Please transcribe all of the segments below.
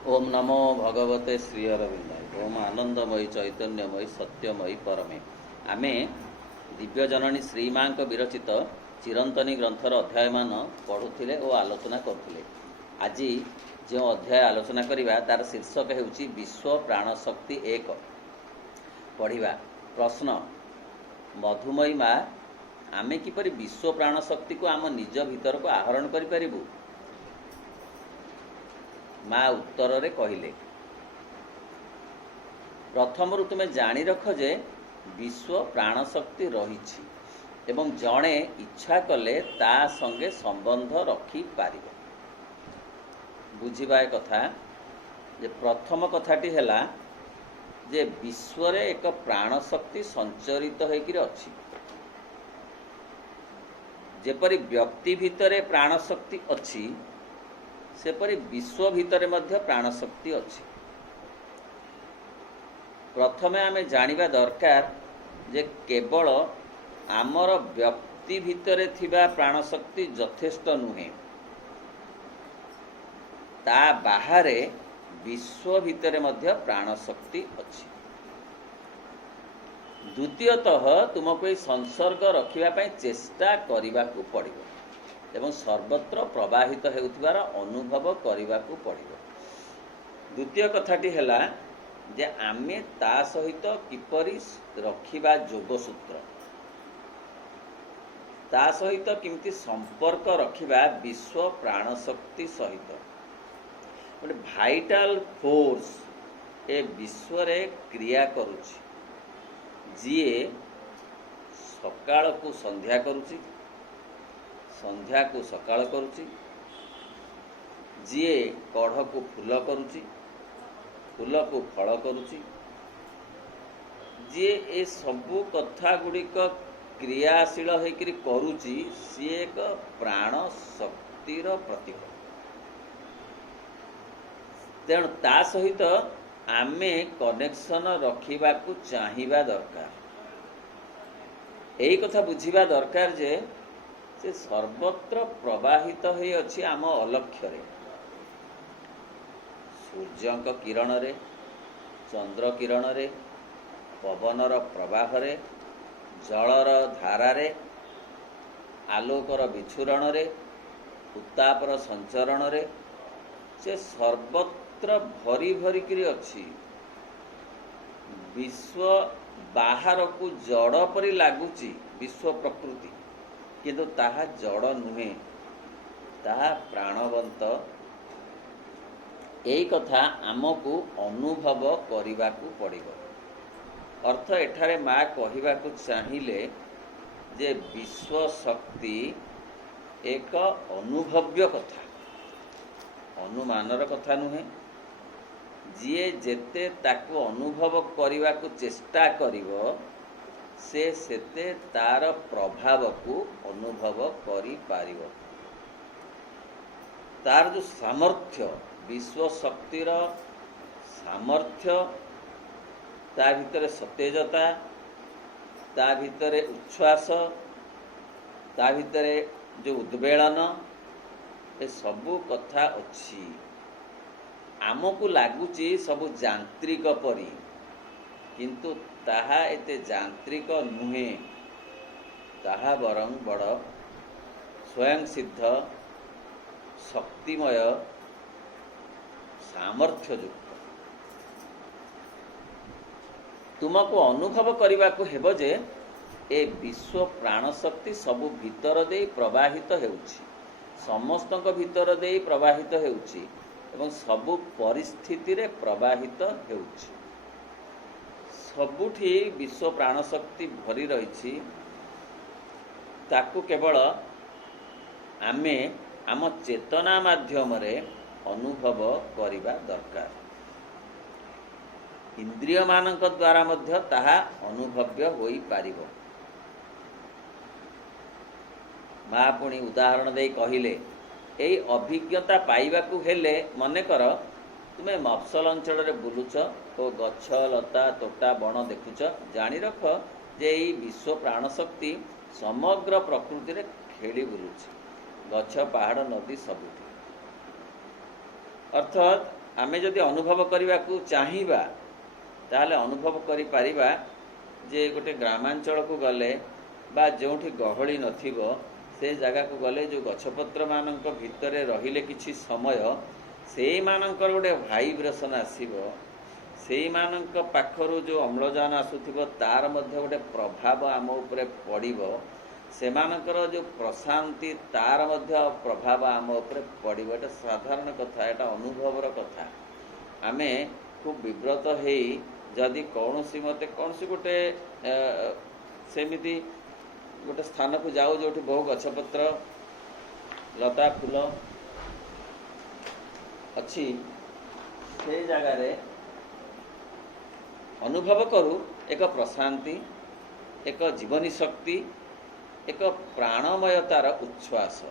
ओम नमो भगवते श्री अरविंदाय। ओम आनंदमयी चैतन्यमयी सत्यमयी परमे। आमे दिव्य जननी श्री माँ विरचित चिरंतनी ग्रंथर अध्याय मान पढ़ुले और आलोचना करुले। आज जो अध्याय आलोचना करवा तार शीर्षक हेउची विश्व प्राणशक्ति एक। पढ़िबा। प्रश्न, मधुमयी माँ आमे किपरि विश्व प्राणशक्ति को आम निज भीतर को आहरण करि परिबु? माँ उत्तर रे कहिले, प्रथम तुमे जानी रख जे विश्व प्राणशक्ति रही एवं जड़े इच्छा कले ता संगे संबंध रखी पारिबो। बुझिबा कथा जे प्रथम कथाटी हैला जे विश्व रे एक प्राणशक्ति संचरित होइकिरि अछि। जेपरि व्यक्ति भितरे प्राणशक्ति अछि सेपरि विश्व भितरे मध्य प्राणशक्ति अछि। प्रथमे आमे जानिबा दरकार जे केवल आमर व्यक्ति भितरे थिबा प्राणशक्ति यथेष्ट नुहे, ता बाहरे विश्व भितरे मध्य प्राणशक्ति अछि। द्वितीयतः तुमको संसर्ग रखिबा चेष्टा करने पड़िबो एवं सर्वत्र प्रवाहित हेउथिबार अनुभव करने पड़िबो। द्वितीय कथाटी हैला जे आमे ता सहित किपरि रखिबा जोगसूत्र, ता सहित किमती संपर्क रखिबा विश्व प्राणशक्ति सहित। गोटे भाइटाल फोर्स ए विश्व रे क्रिया करुछि, जीए सकाळ को संध्या करुछि, संध्या को सकाळ करुछि, जीए कढ़ को फूल करुछि, फूल को फल करुछि, जीए ए सबु कथा गुड़िक क्रियाशील होकर करुछि, सी एक प्राण शक्तिर प्रतीक। तेणु ता सहित आमे कनेक्शन रखिबा को चाहिबा दरकार। एई कथा बुझिबा दरकार जे से सर्वत्र प्रवाहित होई अछि आम अलक्ष्य। सूर्यंक किरण रे, चंद्र किरण रे, पवनर प्रवाह रे, जलर धारा रे, आलोकर विछुरण रे, उत्तापर संचरण रे, से सर्वत्र भरी भरी करी अछि। विश्व बाहर को जड़ परि लागुची विश्व प्रकृति, किंतु ताहा जड़ नुहे, ताहा प्राणवंत। एई कथा आमको अनुभव करिबाकू पड़िबो। अर्थ एठारे माँ कहिबाकू चाहिए जे विश्व शक्ति एक अनुभव्य कथा, अनुमानर कथा नुहे। जीए जेते ताकू अनुभव करिबा को चेष्टा करिवो से सेते तार प्रभाव को अनुभव करि पारिबो। तार जो सामर्थ्य, विश्व शक्तिर सामर्थ्य, ता भितरे सतेजता, ता भितरे उच्छ्वास, ता भितरे जो उद्वेलन, ए सबु कथा अछि। आमको लगुची सबु यांत्रिक परी, किंतु ताहा एते यांत्रिक नुहे, ताहा बरं बड़ स्वयं सिद्ध, शक्तिमय, सामर्थ्ययुक्त। तुमको अनुभव करने को हेबो जे ए विश्व प्राणशक्ति सबु भीतर दे प्रवाहित हेउछि, समस्तक भीतर दे प्रवाहित हेउछि एवं सबु परिस्थिति रे प्रवाहित हेउछि। सबुठी विश्व प्राणशक्ति भरी रही, ताकू केवल आमे आम चेतना माध्यम रे अनुभव करिबा दरकार। इंद्रिय मानक द्वारा मध्य ताहा अनुभव्य होई पारिबो। माँ पुणी उदाहरण दे कहिले, एई अभिज्ञता पाइबाकू हेले मने कर तुमे मफसल अंचल रे बुलुच ओ गछ लता तोटा बण देखुच, जानी रख जे एई विश्व प्राणशक्ति समग्र प्रकृति रे खेली बुलुछ, गछ पहाड़ नदी सबुठी। अर्थात आमे जदि अनुभव करने को चाहिए ताहले अनुभव करिपारिबा जे गोटे ग्रामांचल को गले बा जोठी गहली नथिबो से जगह को गले जो गछपत्र मानक भितरे रहिले किछि समय से मानकर गोटे भाइब्रेशन आसीबो से मानक पाखरु जो अम्लजान आसुथिबो तार मध्य गोटे प्रभाव आम उपरे पड़िबो से मानकर जो प्रशांति तार मध्य प्रभाव आम उपरे पड़िबो। एटा साधारण कथा, एटा अनुभवर कथा। आमे खूब विव्रत हेई जदि कौनसी मते कौनसी गोटे सेमिति गोटे स्थान को जाओ जो बहु गछपत्र लता फूल अच्छी से जगार अनुभव करू एक प्रशांति, एक जीवनी शक्ति, एक प्राणमयतार उच्छ्वास।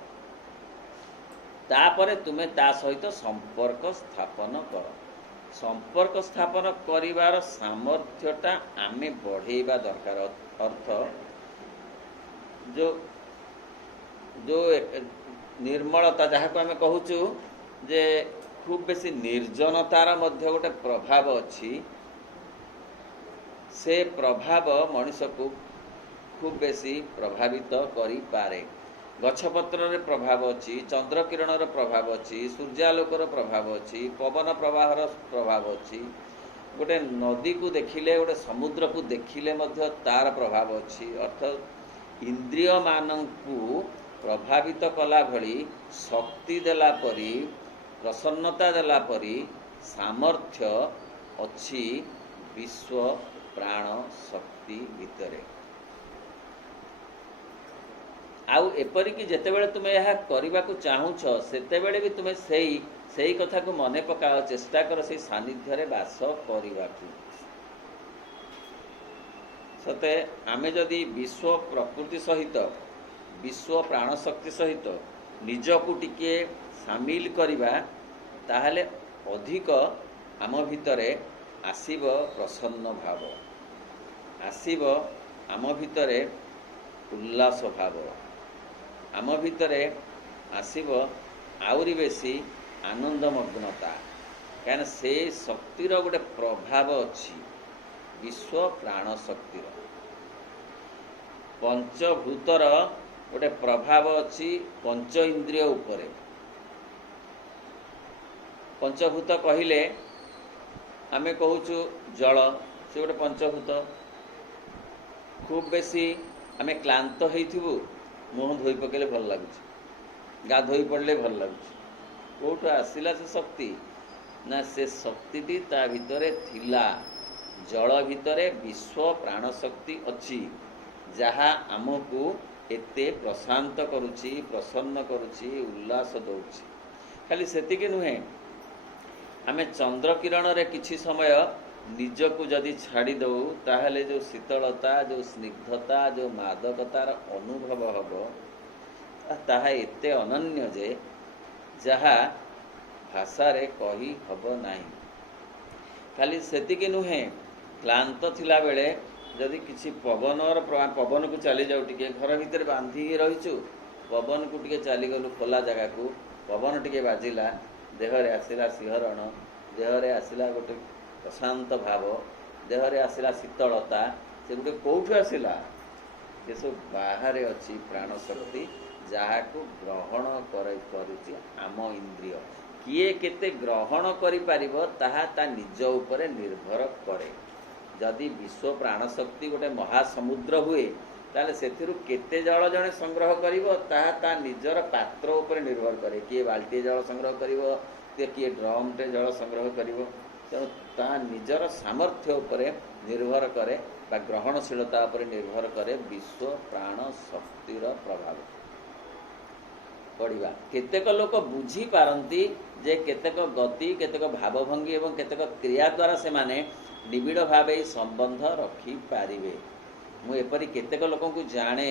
तापरे तुमे ता सहित संपर्क स्थापन कर। संपर्क स्थापन करिवार सामर्थ्यटा आमे बढ़ेवा दरकार। अर्थ जो जो निर्मलता जहाँ को आमे कहूचु जे खूब बेसी निर्जनतार मध्य गोटे प्रभाव अच्छी, से प्रभाव मनुष्य को खूब बेसी प्रभावित करि पारे। गछपत्र प्रभाव अच्छी, चंद्र किरण प्रभाव अच्छी, सूर्यालोकर प्रभाव अच्छी, पवन प्रवाहर प्रभाव अच्छी, गोटे नदी को देखिले गोटे समुद्र को देखिले मध्य तार प्रभाव अच्छी। अर्थात इंद्रिय मानकु प्रभावित कला भली शक्ति देला परी, प्रसन्नता देला परी सामर्थ्य अच्छी विश्व प्राण शक्ति भितरे। आउ एपरिकी जेतेबेले तुमे यह करने को चाहूछ सेतेबेले भी तुमे सही कथा को मने पकाओ, चेष्टा कर से सानिध्य रे वास करने को। सते आमे जदि विश्व प्रकृति सहित विश्व प्राण शक्ति सहित निजकू टिके सामिल करिबा ताहले अधिक आम भितरे आसीब प्रसन्न भाव, आसीब आम भितरे उल्लास भाव, आम भितरे आसीब आउरी बेसी आनंदमग्नता। कहीं से शक्तिर गोटे प्रभाव अच्छी विश्व प्राण शक्तिर। पंचभूतर गोटे प्रभाव अच्छी पंच इंद्रिय उपरे। पंचभूत कहिले आमे कहूचु जल, से गोटे पंचभूत। खूब बेसी आमे क्लांत होइथिबु मुह धोई पकेले भल लगुच, गाधोई पड़ले भल लगुच। कोठु आसिला से शक्ति ना, से शक्तिटी ता भितरे थिला। जल भितरे विश्व प्राण शक्ति अच्छी जहा आमको एते प्रशांत करुची, प्रसन्न करुची, उल्लास दौची। खाली सेतिके नुहे, आमे चंद्र किरण रे किछि समय निजको जदि छाड़ी दो ताहले जो शीतलता, जो स्निग्धता, जो मादकतार अनुभव हबो ताहा एते अनन्य जे जहा भाषा रे कही हबो नाही। खाली सेतिके नुहे, क्लांत थिला बेले जदि किछि पवन को चली जाऊ, टिके घर भितर बांधी रहिछु, पवन को टिके चली गलु खोला जगह को, पवन टिके बाजिला, देहरे आसिला सिहरण, देहरे आसिला गोटे प्रशांत भाव, देहरे आसिला शीतलता। से गोटे कौठु आसिला, ये सब बाहरे अच्छी प्राण शक्ति जहाँ को ग्रहण करुची आम इंद्रिय। किए केते ग्रहण करि पारिबो ताहा ता निज उपरे निर्भर करे। जदि विश्व प्राण शक्ति गोटे महासमुद्र हुए ताले सेथिरु केते जल जणे संग्रह करिवो ताहा ता निजर पात्र उपरे निर्भर करे। किए बाल्टी जल संग्रह करिवो, किए ड्रम टे जल संग्रह करिवो। तेणु ता निजर सामर्थ्य उपरे निर्भर करे बा ग्रहणशीलता उपरे निर्भर करे विश्व प्राण शक्तिर प्रभाव पड़िबा। केतेक लोक बुझी पारंती जे केतेक गति, केतेक भावभंगी एवं केतेक क्रिया द्वारा से माने निबिड़ भाव संबंध रखी पारिबे। मु एपरि केतेक लोक को जाने,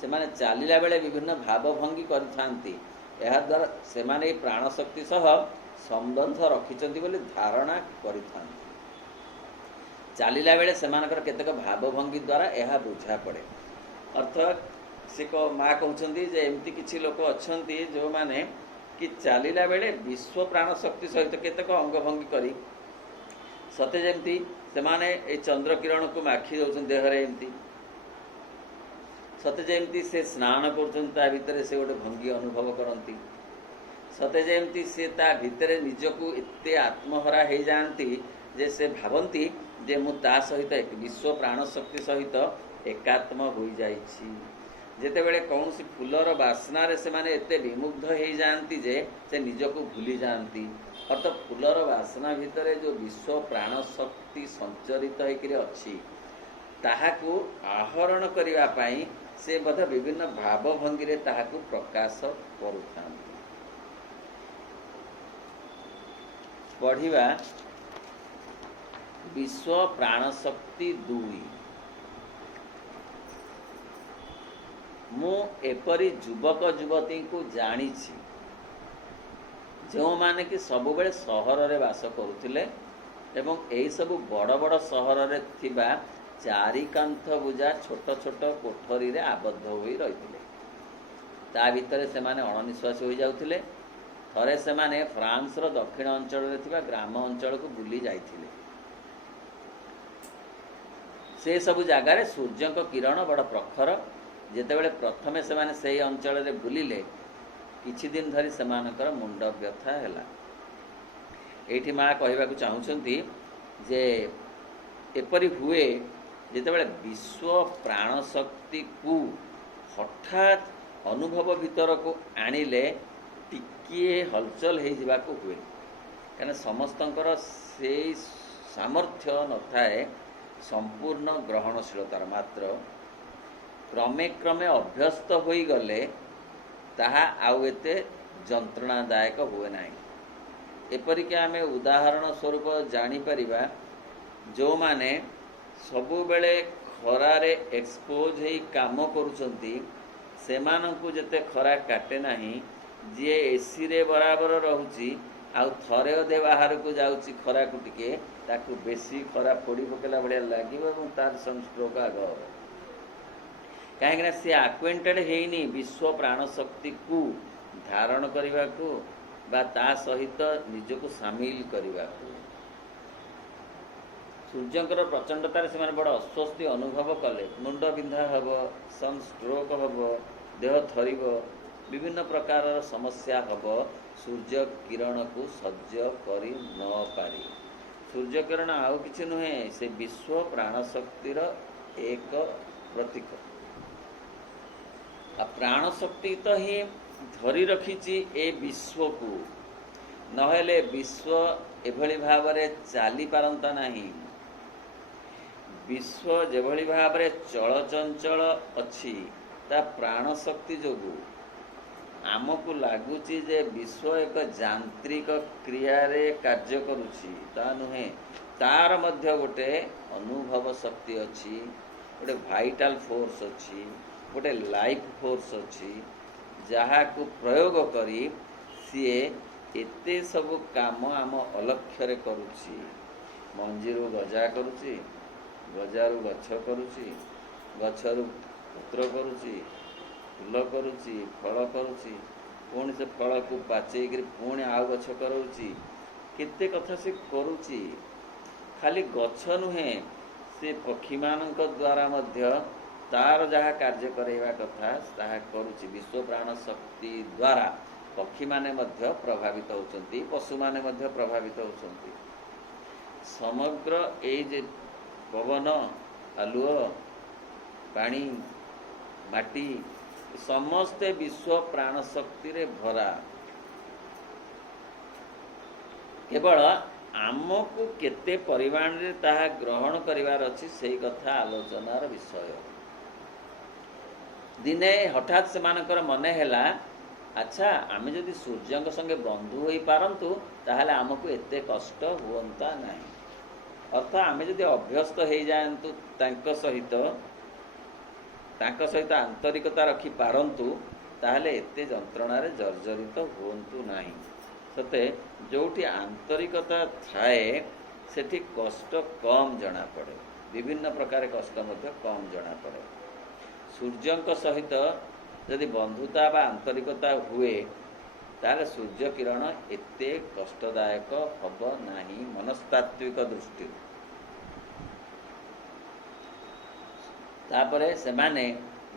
से माने चालिला बेले विभिन्न भावभंगी करिथांती, एहा द्वारा से माने प्राण शक्ति सह संबंध रखिचंती बोली धारणा करिथांती। चालिला बेले सेमानकर केतेक भावभंगी द्वारा एहा बुझा पड़े। अर्थात से माँ कहते जे एमती किसी लोक अच्छा जो माने कि चलिला बेले विश्व प्राण शक्ति सहित केतक अंगभंगी करी सते जमती से माने ए चंद्र किरण को माखी दौन देहरे एमती सते जमती से स्नान कर भितर से गोटे भंगी अनुभव करती सते जमती से ता भितर निजको एते आत्महरा हो जाती जे से भावती जे मु ता सहित एक विश्व प्राण शक्ति सहित एकात्म हो जाइछि जेते बेले कौन सी फूलर बास्नार से माने एते विमुग्ध हो जाती जे से निजको भूली जाती अर्थात फूलर बास्ना भितर जो विश्व प्राण शक्ति संचरित होकर अच्छी ताहाकू आहरण करिवा पाई से बोध विभिन्न भावभंगी रे ताहाकू प्रकाश करुथांती। पढ़िवा विश्व प्राण शक्ति 2 मु एपरी युवक युवती को जानी जो माने कि सब बेले सहर रे वास करुथिले एवं एई सब बड़ बड़ सहर रे थिबा चारिकांथ बुझा छोट छोट कोठरी रे आबद्ध होई रहिथिले ता भितर से माने अणनिश्वासी होई जाउथिले थरे से माने फ्रांस रो दक्षिण अंचल रे थिबा ग्राम अंचल को बुली जाइथिले से सब जगार सूर्य को किरण बड़ प्रखर जेतेबेले प्रथमे से माने सेही अंचल रे बुलिले किछि दिन धरी सेमानकर मुंड व्यथा हैला एठी माँ कहबाकू चाहूछंती जे एपरि हुए जेतेबेले विश्व प्राण शक्ति को हठात अनुभव भीतर को आनिले टिकिए हलचल हो जावाकू हुए कहीं समस्तंकर से सामर्थ्य न थाए संपूर्ण ग्रहणशीलतार मात्र क्रमे क्रमे अभ्यस्त हो गले ताहा आउ एते जंत्रणादायक हुए ना एपरिक आम उदाहरण स्वरूप जानीपर जो माने सबु बेले खरारे एक्सपोज हो काम करुचंती सेमानंकु जेते खरा काटे नाही जी एसी रे बराबर रहुची आउ थरे अधे बाहर को जाउची खरा को टिके ताकू बेसी खरा फोड़ी पकेला बढ़िया लागिबो एवं तार सनस्ट्रोक आग कहीं सी आक्वेंटेड हेनी विश्व प्राण शक्ति को धारण करने को बा ता सहित निजको सामिल करने को सूर्यंकर प्रचंडतार से बड़ अस्वस्थि अनुभव कले मुंड बिंधा हम सनस्ट्रोक हम देह थर विभिन्न प्रकार समस्या हम सूर्य किरण को सह्य कर न पारी सूर्य किरण आउ किछि नुहे से विश्व प्राण शक्तिर एक प्रतीक आ प्राण शक्ति तो ही धरी रखी ए विश्व को नहेले विश्व एभली भाव चली पारंता नहीं विश्व जेभली भाव चलचंचल अच्छी ता प्राण शक्ति जोगु आमको लगुच जे विश्व एक यांत्रिक क्रिया रे कार्य करुछि ता नुहे तार मध्य गोटे अनुभव शक्ति अच्छी गोटे वाइटल फोर्स अच्छी गोटे लाइफ फोर्स अच्छी जहाँ को प्रयोग करी सी एते सब काम आम अलक्ष्य रे करुछि मंजीरु गजा करुछि गजारू गछ करुछि गछरू पत्र करुछि फूल करुछि फल करुछि पुणी से फल को पाचेक पुणी आउ गछ करुछि केते कथा से करुछि खाली गछ नुहे से पक्षी मानक द्वारा मध्य तार जहाँ कार्य करवा कथा ताहा करुछि विश्व प्राण शक्ति द्वारा पक्षी माने मध्य प्रभावित होचंती पशु माने मध्य प्रभावित होचंती समग्र ए जे पवन आलुओ पानी माटी समस्ते विश्व प्राण शक्ति रे भरा केवल आमको केते परिमाण रे ताहा ग्रहण करिवार अछि सेही कथा आलोचनार विषय दिने हठात से मानकर मने हैला अच्छा आमे जदि सूर्य संगे बंधु होई पारंतु ताहले आमको एते कष्ट हुअंता नहीं अर्थात आमे जदि अभ्यस्त हो जातु तांको सहित आंतरिकता रखी पारंतु ताहले एते जंत्रणार जर्जरित हुअंतु नहीं सते जोठी आंतरिकता थाए सेठी कष्ट कम जना पड़े विभिन्न प्रकार कष्ट मध्य कम जना पड़े सूर्यंक सहित यदि बंधुता बा आंतरिकता हुए ताले सूर्य किरण एते कष्टदायक हब नाही मनस्तात्विक दृष्टि। तापरे सेमाने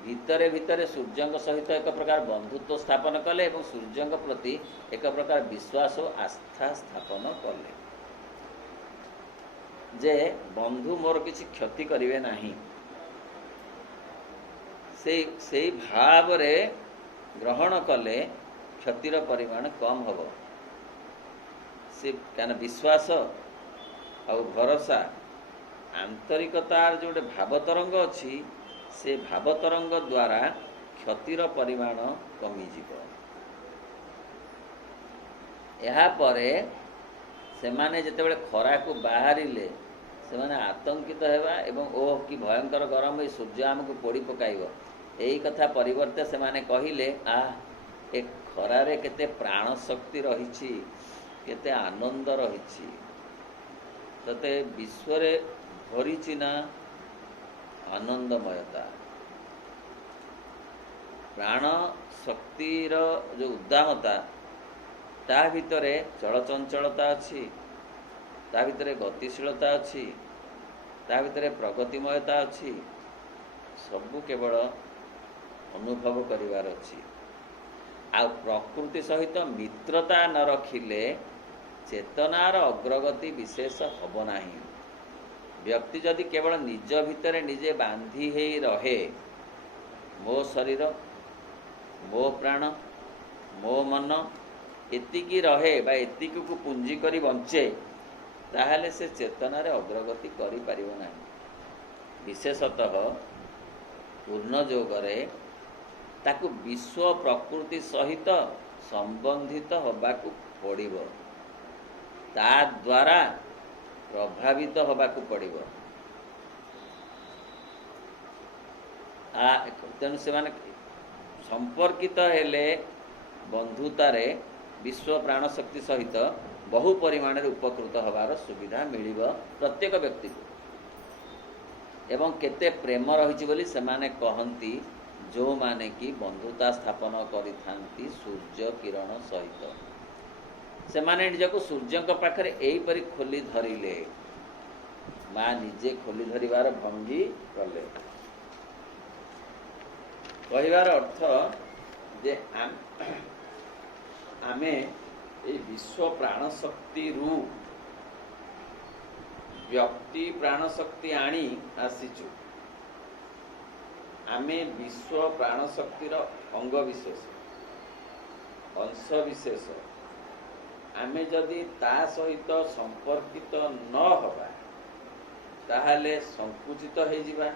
भितरे भितरे सूर्य सहित एक प्रकार बंधुत्व स्थापन कले एवं सूर्य प्रति एक प्रकार विश्वास और आस्था स्थापन कले जे बंधु मोर किसी क्षति करिवे नहीं। से भाव रे ग्रहण कले क्षतिर परिमाण कम हब। से क्या विश्वास और भरोसा आंतरिकतार जो भावतरंग अच्छी से भावतरंग द्वारा क्षतिर परिमाण कमिजिब। यापरे से माने जेतेबेले खरा को बाहरिले से माने आतंकित हेबा एवं ओ कि भयंकर गरम सूर्य आमको पोड़ी पकाइब यही कथा परिवर्ते से माने कहिले एक खरारे केते प्राण शक्ति रहिछि केते आनंद रहिछि तते विश्वरे भरिछि ना आनंदमयता। प्राण शक्तिर जो उद्दामता ता भितरे चलचंचलता अच्छी, ता भितरे गतिशीलता अच्छी, ता भितरे प्रगतिमयता अच्छी, सबू केवल अनुभव करिवार अच्छी। आ प्रकृति सहित मित्रता न रखिले चेतनार अग्रगति विशेष हब नाही। व्यक्ति जदि केवल निज भितरे निजे बांधी हे रहे मो शरीर मो प्राण मो मन एतिकी रहे बा एतिकी को पुंजी करी बंचे ताहले से चेतनार अग्रगति करि परिबो नाही। विशेषतः पूर्ण जोगरे ताकु विश्व प्रकृति सहित संबंधित होबाकू पड़िबो, ता द्वारा प्रभावित होबाकू पड़िबो। तेणु से माने संपर्कित हेले बंधुतारे विश्व प्राण शक्ति सहित बहु परिमाण उपकृत होबार सुविधा मिलिब प्रत्येक व्यक्ति को। एवं केते प्रेम रही बोली से माने कहती जो माने कि बंधुता स्थापन करिथांती सूर्य किरण सहित से माने निजको सूर्य पाखरे एहीपरि खोली धरिले माँ निजे खोली धरिबार भंगी कले। कहिबार अर्थ जे आमे ए विश्व प्राण शक्ति रु व्यक्ति प्राण शक्ति आनी आसीचु। आमे विश्व प्राण शक्तिर अंग विशेष अंश विशेष आमे जदि ता सहित संपर्कित न हबा ताहले संकुचित हो जिबा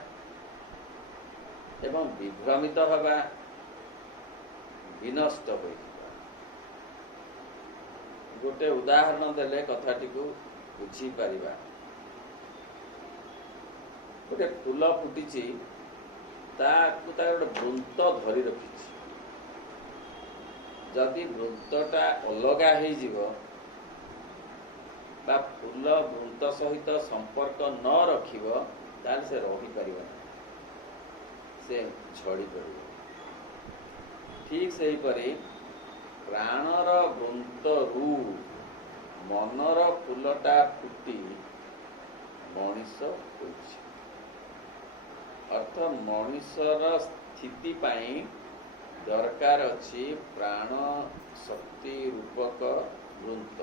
एवं विभ्रमित हबा विनष्ट हो जिबा। गोटे उदाहरण देले कथाटी को बुझी परिबा। गोटे फूल फुटिची ताकू गोटे वृंत धरी रखिछि। जदि वृंतटा अलगा हो जिवो बा फूल वृंत सहित संपर्क न रखिबो ताले से रही परिबा नहीं, से झड़ी पड़िबो। ठीक सही परी प्राणर वृंत रु मनर फूलटा फुटी मनीष होइछि। अर्थ मनीषर स्थिति पाई दरकार अछि प्राण शक्ति रूपक वृंत।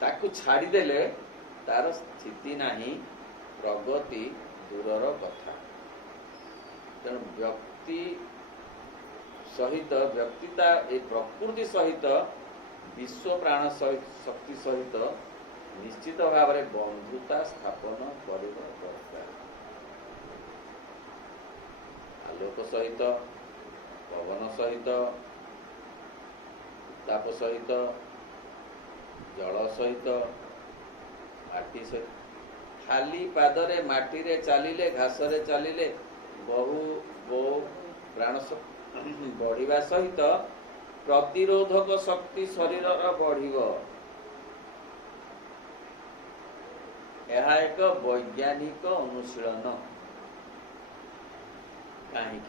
ताकू छाड़ी देले तार स्थिति नाही प्रगति दूरर कथा। तेणु व्यक्ति सहित व्यक्तिता ए प्रकृति सहित विश्व प्राण शक्ति सहित निश्चित भाव में बंधुता स्थापन करने दरकार। आलोक सहित पवन सहित ताप सहित जल सहित माटी सहित खाली पादरे माटी रे चलिले घास रे चलिले बहु प्राण बढ़िवा सहित प्रतिरोधक शक्ति शरीर बढ़िव। यह एक वैज्ञानिक अनुशीलन। कहीं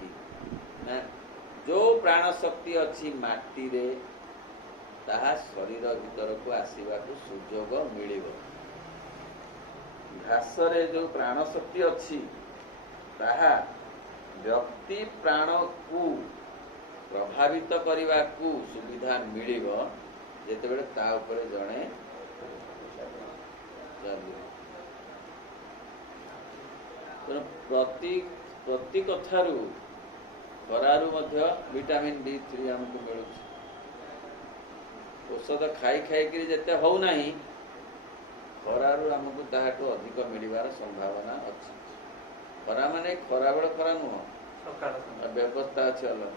जो प्राण शक्ति अच्छी माटी रे ताहा शरीर भीतर को आसवा को सुजोग मिल। घास रे जो प्राण शक्ति अच्छी ताहा व्यक्ति प्राण को प्रभावित करने को सुविधा मिल जिते ता उपरे जड़े प्रति कथारू खरारू विटामिन D3 आमको मिलू। औषध खाई खाई जिते हो नहीं खरारू आमको ताहाठू अधिक मिलवार संभावना अच्छी। खरा माने खरा बेल खरा नुह व्यवस्था अच्छी अलग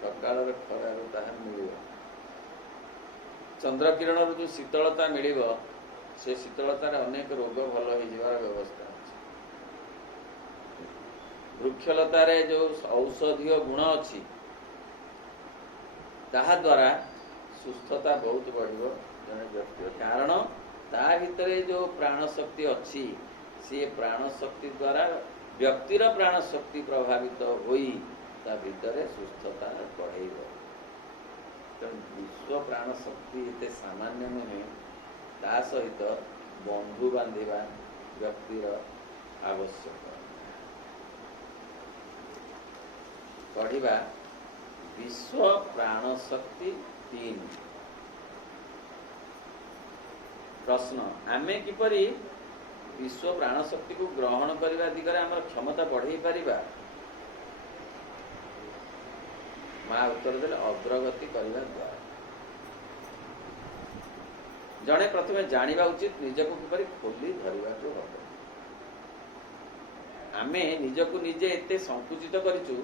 सकाल खरारू ताहा मिल। चंद्र किरण जो शीतलता मिल से शीतलतार अनेक रोग भल हो व्यवस्था अच्छी। वृक्षलतार जो औषधीय गुण अच्छी ताहा द्वारा सुस्थता बहुत बढ़ जन व्यक्ति कारण ता भितर जो प्राण शक्ति अच्छी सी प्राण शक्ति द्वारा व्यक्तिर प्राण शक्ति प्रभावित होई ता भितर सुस्थता बढ़ेब। तेणु विश्व प्राण शक्ति एते सामान्य नुहे ता सहित बंधु बांधिबा व्यक्तिर आवश्यक। पढ़िबा विश्व प्राण शक्ति 3। प्रश्न आमे किपरि विश्व प्राण शक्ति को ग्रहण करने दिगरे आमर क्षमता बढ़ाई पारिबा। माँ उत्तर देले अग्रगति करने द्वारा। जड़े प्रथमे जानिबा उचित निजको किपरि खोली धरिबा को हबो। आमे निजको निजे एते संकुचित करिचु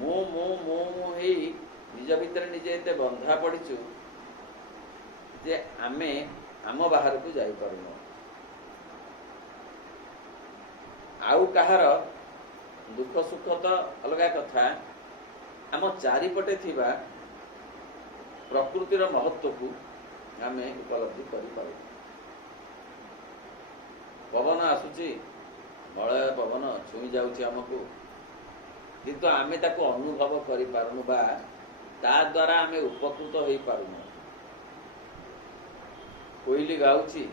मो मो मो मो हे निज भितर निजे एते बंधा पड़िचु जे आमे आम बाहर को जाई पारुनो। आउ कहार दुख सुख तो अलग कथा आम चारिपटे थिबा प्रकृतिर महत्व को आमे उपलब्धि करि पारु। पवन आसुची मलय पवन छुई जाउची हमको किंतु आमे ताको अनुभव करि पारुनु बा ता द्वारा आमे उपकृत होई पारुनु। कोइली गाउची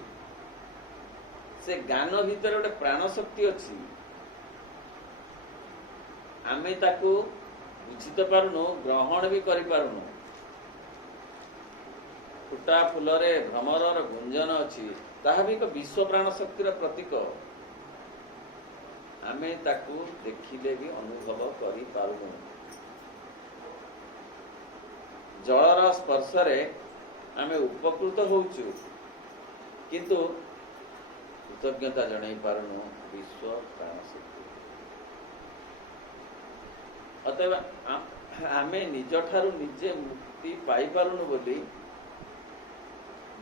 से गान भीतर गोटे प्राण शक्ति अच्छी आमे ताको बुझी तो पारुनु ग्रहण भी करि पारुनु। फुटा फुलरे भ्रमरर गुंजन अच्छी ताहा भी एक विश्व प्राण शक्तिर प्रतीक। आमे ताकू देखिले भी अनुभव करि पारुनु। जलर स्पर्शरे आमे उपकृत होउचु किंतु कृतज्ञता जनाई पारुनु विश्व प्राण शक्ति। अतएव आमे निज ठारू निजे मुक्ति पाई पारुनु बोली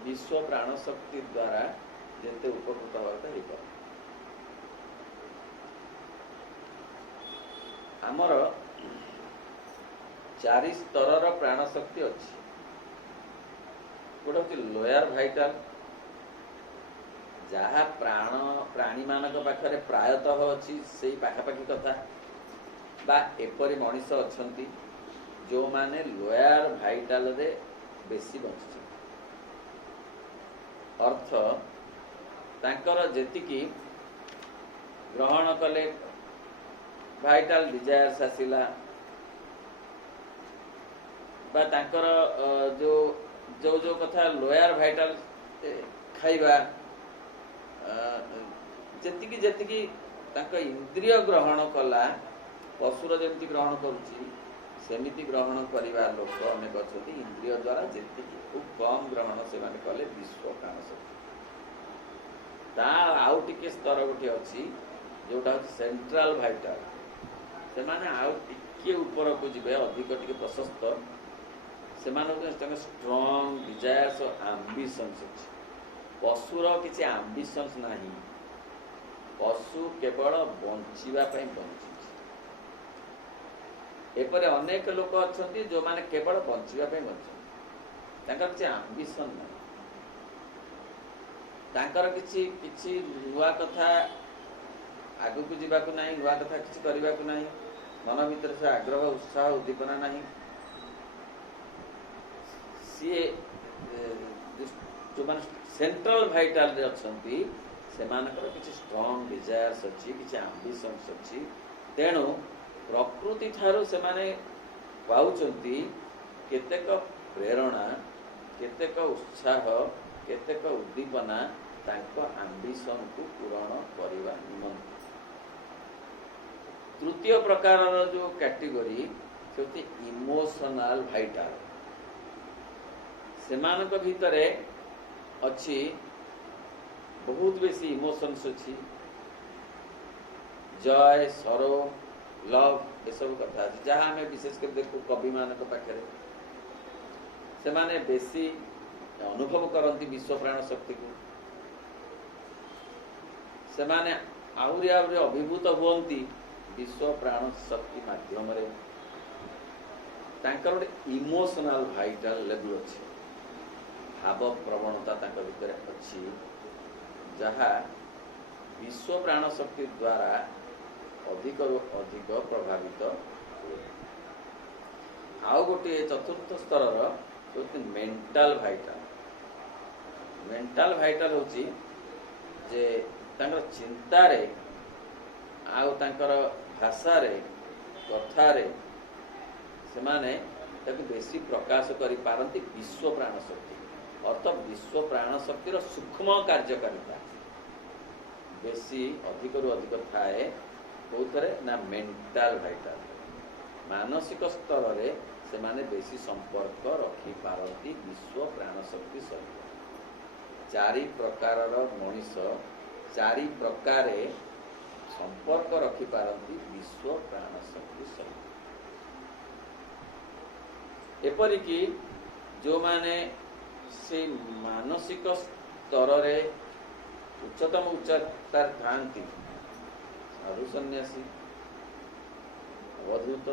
विश्व प्राण शक्ति द्वारा जेते उपकृत होता है पार। आमर 4 स्तर प्राण शक्ति अच्छी। गोटे हूँ लोअर भाइटाल जहाँ प्राण प्राणी मानक पाखरे प्रायतः अच्छी से पाखापाखि कथा बा एपरी मनीष अच्छी जो माने लोअर भाइटाल रे बेसी बंची अर्थ तांकर जेतिकी ग्रहण कले भाइटाल डिजायर्स आसिला बा तांकर जो जो जो कथा लोअर भाइटाल खाइबा जेतिकी जेतिकी तांका इंद्रिय ग्रहण कला पशुर जेमती ग्रहण करुची सेमिति ग्रहण करिबा लोक अनेक अछती। इंद्रिय द्वारा जेतिकी खूब कम ग्रहण से माने कले विश्व प्राण शक्ति ता आउ टिके स्तर गोटे अच्छी जोटा सेंट्रल भाइटाल से माने आउ टिके ऊपर को जिबे अधिक टिके प्रशस्त से माने स्ट्रांग डिजायर्स और एम्बिशंस अछि। पशुर किसी एम्बिशंस नाही पशु केवल बंचिबा पई बंची। एपरे अनेक लोक अच्छी जो माने केवल बंचिबा पई बंची तांकर किसी एम्बिशन नाही तांकर किसी किसी नुआ कथा आगु को जीवा को नहीं नुआ कथा किसी करबा को नहीं मन भीतर से आग्रह उत्साह उद्दीपना नहीं। सी जो मैंने सेंट्रल भाइटाल रे अछंती सेमानकर किसी स्ट्रांग डिजायर्स अच्छी किसी आंबिशन्स अच्छी तेणु प्रकृति ठारू से माने पाउचंती केतेक प्रेरणा केतेक उत्साह केतेक उद्दीपना तांको आंबिशन को पूरण करने निमंते। तृतीय प्रकार जो कैटेगरी से इमोशनल भाइटाल सेमानक भितरे अच्छी बहुत बेसी इमोशंस अच्छी जय सरो लव ये सब कथा जहाँ आम विशेष कर देखु कवि मान पाखे से माने बेसी अनुभव करती विश्व प्राण शक्ति को से माने आहरी आहरी अभिभूत हुअन्ति विश्व प्राण शक्ति माध्यम रे तांकर गोटे इमोशनल भाइटाल लेवल अच्छी भाव प्रवणता तांकर भितर अच्छी जहाँ विश्व प्राण शक्ति द्वारा अधिक अधिक प्रभावित हुए। आउ गोटे चतुर्थ स्तर मेंटल भाइटाल। मेंटल भाइटाल होची जे तांकर चिंता रे आउ तांकर भाषा रे कथा रे से माने ताको बेसी प्रकाश करि पारंती विश्व प्राण शक्ति अर्थ विश्व प्राण शक्तिर सूक्ष्म कार्यकारिता बेसी अधिक रु अधिक थाए कौथरे ना मेंटल भाइटाल मानसिक स्तर रे से माने बेसी संपर्क रखी पारंती विश्व प्राण शक्ति सहित। चारि प्रकार मनीष चारि प्रकारे संपर्क रखी पारंती विश्व प्राण शक्ति सहित। एपरिकी जो माने से मानसिक स्तर रे उच्चतम उच्चता थांती साधु सन्यासी अवधूत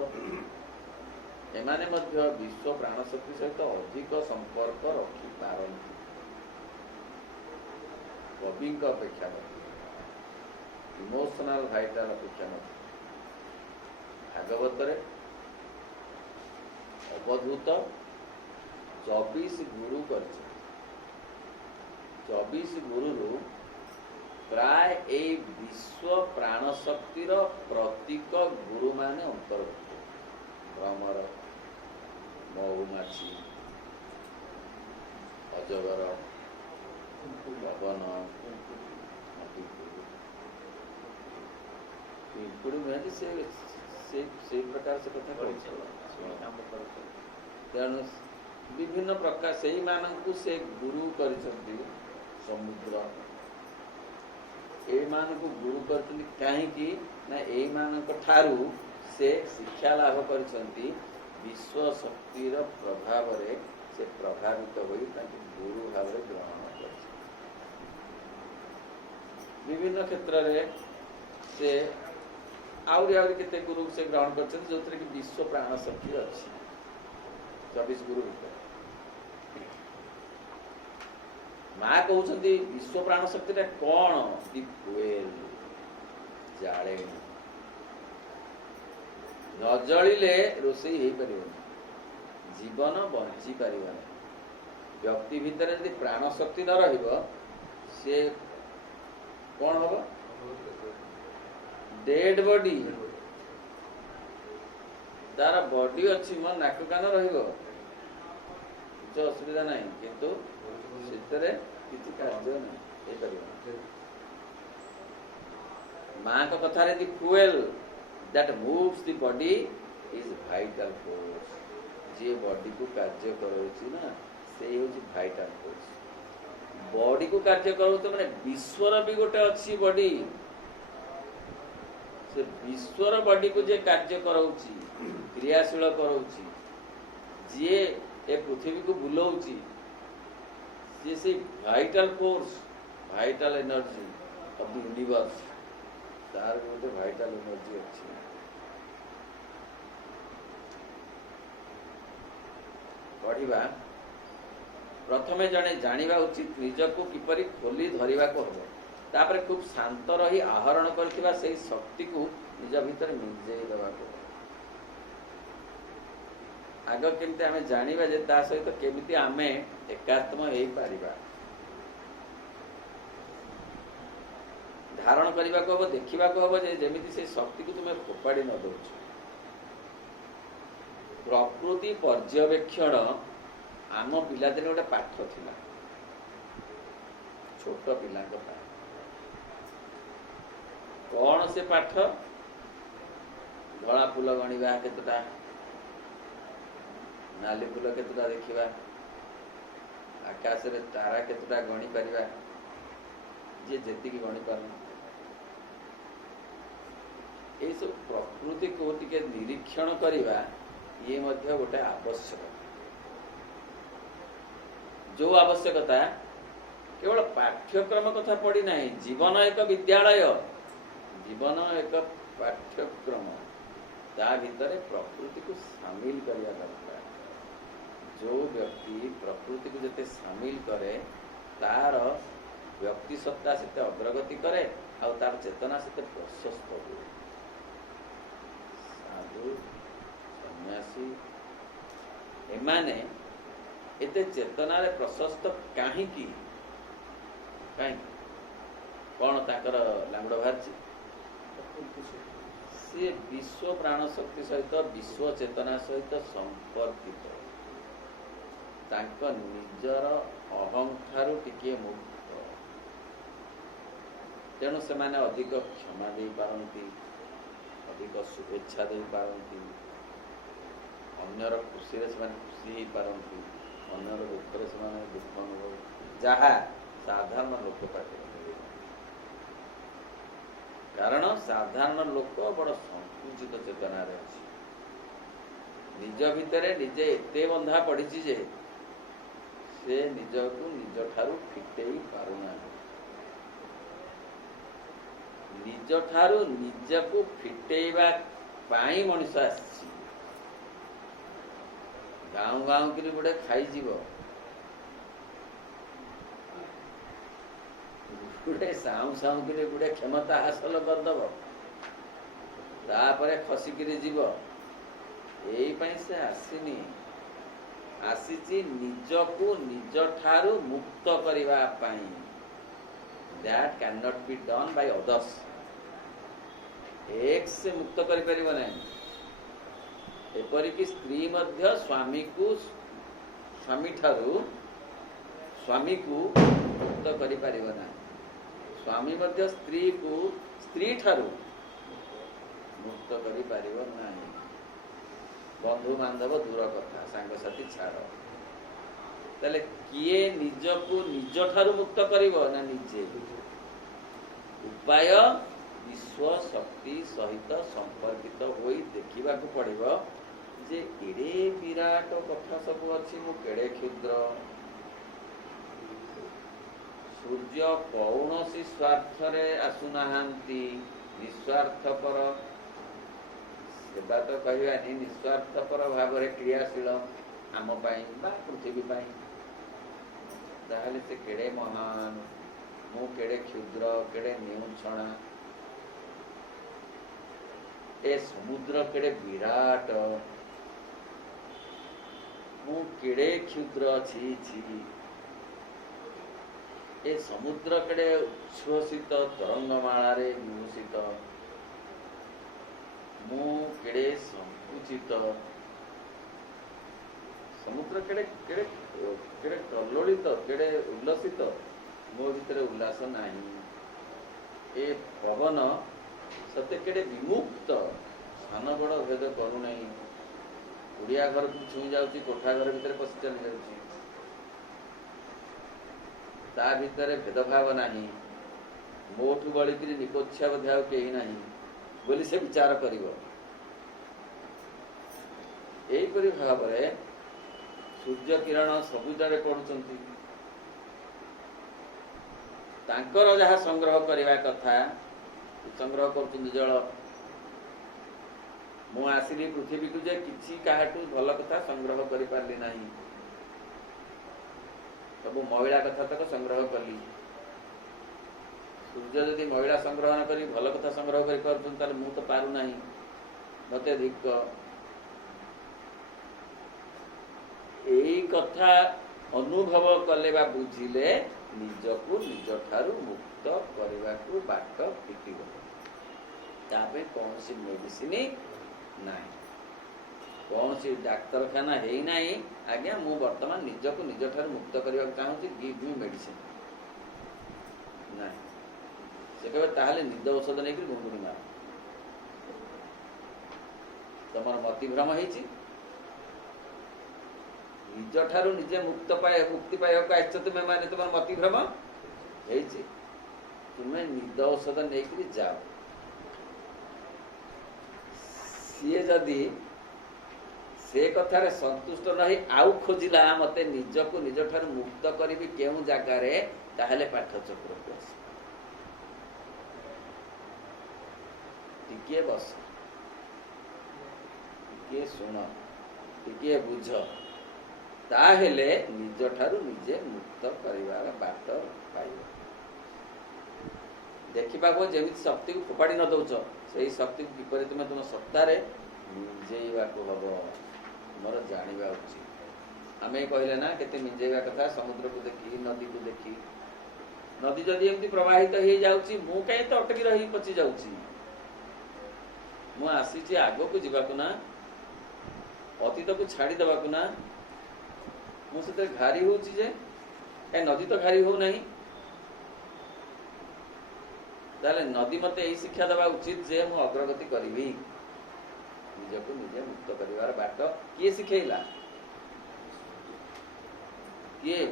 एमाने मध्य विश्व प्राण शक्ति सहित अधिक संपर्क रखी पारंती कवि अपेक्षा इमोशनल भाइटाल अपेक्षा भागवत रे अवधूत 24 गुरु कर 24 गुरु प्राय ए विश्व प्राण शक्तिर प्रतीक गुरु माने अंतर्भुक्त भ्रमर महुमाछी अजगर पवन पिंपुड़ी में से प्रकार से कथा तेणु विभिन्न प्रकार से ही मानकु से गुरु करिसंती समुद्र ए मानकु गुरु करछंती काहेकि ना ए मानक ठारू से शिक्षा लाभ करिसंती विश्व शक्तिर प्रभाव रे से प्रभावित होई ताके गुरु भाव रे ग्रहण करछ। विभिन्न क्षेत्र रे से आउरी आउरी केते गुरु से ग्रहण करछंती जोथरे कि विश्व प्राण शक्ति अछि 24 गुरु भितर माँ कहते विश्व प्राण शक्ति कौन दी फुएल जाले न जलिले रोषेई हो पार जीवन बंची पार व्यक्ति भितर यदि प्राण शक्ति न रहिबो से कौन हम डेड बॉडी तार बॉडी अच्छी मन नाक कान रहिबो किसी असुविधा नहीं किंतु सिद्धरे किसी कार्य नहीं माँ को कथा रे fuel that moves the body is vital force J body को कार्य करोछि ना से होछि वाइटल फोर्स बॉडी को कार्य करो तो माने विश्वर भी गोटे अच्छी बॉडी से विश्वर बॉडी को जे कार्य करोछि क्रियाशील करोछि जे ए पृथ्वी को बुलाउछि से vital force vital energy of the universe तार गोटे वाइटल एनर्जी अछि पढ़िबा प्रथमे जने जानिबा उचित निजको किपरि खोली धरिबा को हबो तापरे खूब शांत रही आहरण करथिबा सेही शक्ति को निज भीतर मिंजेई देबा को आग केमती आमे जानिबा जे ता सहित केमिति आमे एकात्म हेई पारिबा धारण करने को हम देखा हम जमी से शक्ति को तुम्हें फोपाड़ी न दौ प्रकृति पर्यवेक्षण आम पिलादिने गोटे पाठ थिला छोट पिला कौन से पाठ धला फूल गणिबा केतटा नाली फूल केतटा देखिबा आकाश रे तारा केतटा गणी परिबा जे जेति की गणी पार ये सब प्रकृति को टिके निरीक्षण करवा ये मध्य गोटे आवश्यकता जो आवश्यकता केवल पाठ्यक्रम कथा पड़ी ना जीवन एक विद्यालय जीवन एक पाठ्यक्रम ता भितर प्रकृति को शामिल करने दरकार जो व्यक्ति प्रकृति को जते शामिल करे तार व्यक्ति सत्ता से अग्रगति करे और तार चेतना से प्रशस्त हुए साधु सन्यासी एमाने एते चेतना रे प्रशस्त कहीं कौन ताकर लांगड़ बाहर सी विश्व प्राण शक्ति सहित विश्व चेतना सहित संपर्कित तांको निजर अहंकार टिके मुक्त तेणु से माने अधिक क्षमा दे पारंती अधिक शुभेच्छा दे पारंती अन्यर खुशी रे से खुशी हो पारंती अन्यर दुख रे से दुख अनुभव जहा साधारण लोक पाखे कारण साधारण लोक बड़ संकुचित चेतना रे अछि निज भितरे निजे एते बंधा पड़ी जे से निज को निज ठारू फिटेई पारुना निज ठारू निज को फिटेइबा पाई मनुष्य आसी गाँव गाँव कि गोटे खाई जीव गोटे साऊ साऊ कि गोटे क्षमता हासिल करदब तापर खसिकी जीव यही से आसीनी आसीची निज को निज ठारू मुक्त करिबा पाई that cannot be done by others एक से मुक्त करि परिबो नहीं एपरि कि स्त्री मध्य स्वामी को स्वामी ठारू स्वामी को मुक्त करि परिबो ना स्वामी मध्य स्त्री को स्त्री ठारू मुक्त करि परिबो नहीं बंधु बांधव दूर कथा सांग साथी छाड़ ताले किए निज को निज ठारू मुक्त करिवो ना निजे उपाय विश्व शक्ति सहित संपर्कित होई देखिबा को पड़िबो जे एडे विराट कथा सब अछि मु केडे क्षुद्र सूर्य कौनसी स्वार्थ रे आसुनाहांती निस्वार्थपर सेवा तो कहवानी निस्वार्थपर भाव में क्रियाशील आम पृथ्वी ताहले से केड़े महान मु केड़े क्षुद्र केड़े न्यूछणा ए समुद्र केड़े विराट मु केड़े क्षुद्र छी छी ए समुद्र केड़े उच्छ्वसित तरंगमाला रे विभूषित मु केड़े संकुचित समुद्र केड़े केड़े केड़े कल्लोलित केड़े उल्लसित मो भितर उल्लास नाही ए पवन सत्य केड़े विमुक्त सान बड़ भेद करू नहीं उड़िया घर को छुई जाउची कोठा घर भितर पसि चली जाउची ता भितर भेदभाव नाही मोठू बलिकी निकोच्छा बध्याव केही नाही बोली से विचार करिवो एही परि भाबरे सूर्य किरण सबुजरे पड़ुचंती तांकर जहा संग्रह करिवा कथा संग्रह करचंती जल मु आसिली पृथ्वी को जे किछि काहाटू भल कथा संग्रह करि पारली नाही सब महिला कथा तक संग्रह कली सूर्य यदि महिला संग्रह न करी भल कथा संग्रह करि पारचन ताले मु तो पारु नाही मते धिक कथा अनुभव कले बा बुझिले निजकु निज ठारू मुक्त करने बाट फिटिगले तापे कौन सी मेडिसिन नहीं कौन सी डाक्तरखाना है नहीं आज्ञा मु वर्तमान निजकु निज ठारू मुक्त करने चाहूँगी गिव मी मेडिसिन नहीं से कहे ताहले निद औषध नहीं घुंगुड़ी मार तुम मतिभ्रम होती निज ठारू निजे मुक्ति पाइबा आस तुम्हें माने तुम मतिभ्रम होती तुम्हें निद औषध नहीं जाओ सी जदि से कथार संतुष्ट नहीं आउ खोजिला मते निजकु निज ठारू मुक्त करी केउ जगार ताहले पाठचक्र को आस टिके बस टिके शुण टिके बुझ ताहेले निज ठारू निजे मुक्त करिवार बाट पाइब देखा जमी शक्ति को फोपाड़ी न दौच से शक्ति को किपर तुम तुम सत्तार मिजेवा हम मोर जाना उचित आम कहले ना केते मिजेवा कथा समुद्र को देखी नदी को देखी नदी जदि एमती प्रवाहित हो जाऊँगी मु कहीं तो अटकी रही पचि जाऊँगी मु आसी आग को जीवाक ना अतीत को छाड़ी देवाक ना मुझे घारी हो नदी तो घारी हो नहीं ताले नदी मते यही शिक्षा देवा उचित जे मु अग्रगति करी निजको निजे मुक्त करिवार बाट किए शिखेला किए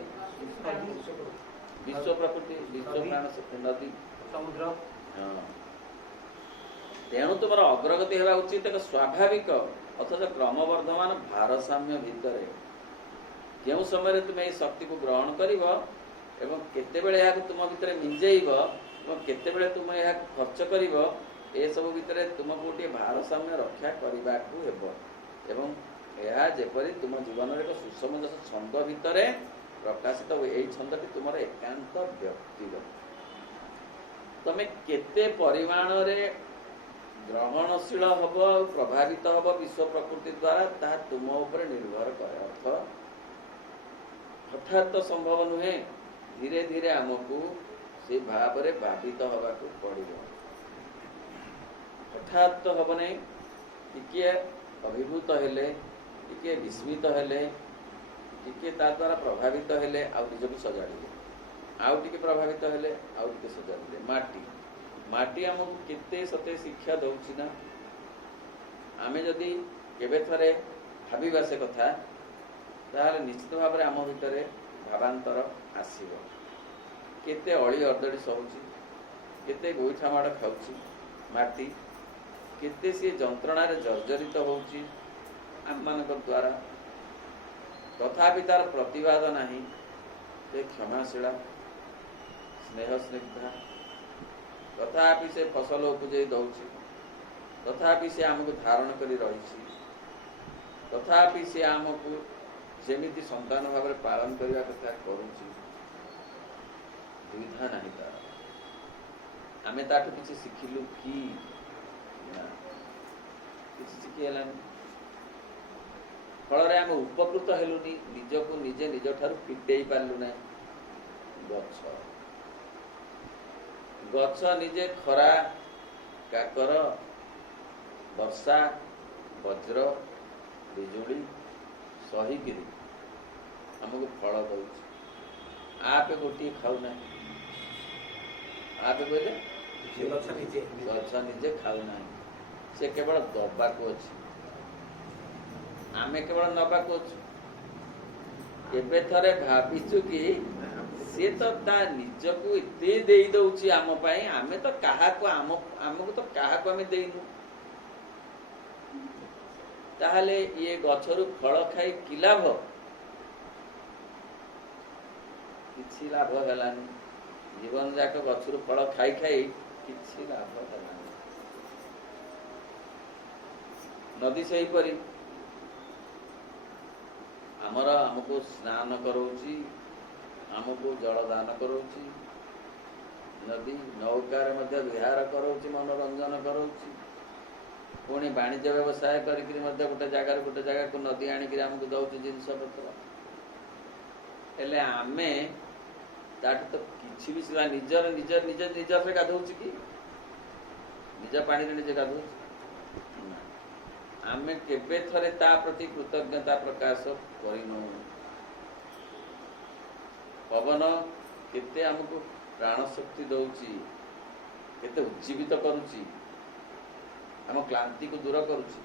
विश्व प्रकृति विश्व प्राण नदी समुद्र तेणु तुम अग्रगति होगा उचित एक स्वाभाविक अथच क्रमवर्धमान भारसाम्य भितर केउ समय तुम ये शक्ति को ग्रहण कर केतेबेले तुम भितर मिंजेब केतेबेले तुम यह खर्च कर सब भितर तुमको गोटे भारसाम्य रक्षा करने को एवं यह जेपरी तुम जीवन एक सुसमंजस छंद भितर प्रकाशित यही छंदी तुम एकांत व्यक्तिगत तुम केते परिमाण रे ग्रहणशील हम प्रभावित हम विश्व प्रकृति द्वारा ता तुम उपर निर्भर करे अर्थ हठात तो संभव नुहे धीरे धीरे आमको से भाव में भावित हवा को पड़ो हठात तो हम नहीं टिके अभिभूत हेले टिके विस्मित हेले टिके ता द्वारा प्रभावित हेले आउ निजको सजाड़े आउ टिके प्रभावित हेले आउ टिके सजाड़े माटी माटी आमको केते सते शिक्षा दउछि ना आमे जदि केबे थरे भाबिबा से कथा ताहले निश्चित भाव में आम भितर भावांतर आसीबो केते अली अर्दड़ी सहूची केते गोईठा माड़ खाऊची माटी केते सी जंत्रणार जर्जरित होउची आम मानक द्वारा तथापि तार प्रतिवाद नहीं से क्षमाशीला स्नेह स्निग्धा तथापि से फसल उपजे दउची तथापि से आमको धारण करी रही तथापि से आमको जेमिति संतान भाव में पालन करने कथा करुँची दुविधा नहीं तार आम ताठू किसी शिखिलु कि शिखीगला फल आम उपकृत हेलुनी निजको निजे निज ठारू फिटे पार्लु ना गछ गछ निजे खरा काकर वर्षा वज्र बिजुली सहीकि आमको फल दौच आप गोटे खाऊना आप कहले गछ निजे खाऊना से केवल दबा को अच्छी आमे केवल नबा को थरे भाविचु कि सी तो ता निजको एते दे दउची आम पाई आमे तो काहा को आमको तो काहा को आमे देइनु ताहले ये गछरु फल खाई कि लाभ किछि लाभ हेलानी जीवन जाक गछरु फल खाई खाई किछि लाभ हेलानी नदी से ही परी आमर आमको स्नान करोची आमको जल दान करोची नदी नौकार मध्य विहार करोची मनोरंजन करोची पुणी वाणिज्य व्यवसाय करके गोटे जगार गोटे जगह को नदी आनिक आमको दौच जिनस पत्र ହେଲେ ଆମେ ତାଠୁ ତ କିଛି ବି ଶିଖିବା ନିଜରେ ଗାଧଉଛି କି ନିଜ ପାଣିରେ ନିଜେ ଗାଧଉଛି? ଆମେ କେବେ ଥରେ ତା ପ୍ରତି କୃତଜ୍ଞତା ପ୍ରକାଶ କରିନୁ। ପବନ କେତେ ଆମକୁ ପ୍ରାଣ ଶକ୍ତି ଦଉଛି, କେତେ ଉଜ୍ଜୀବିତ କରୁଛି, ଆମ କ୍ଳାନ୍ତିକୁ ଦୂର କରୁଛି।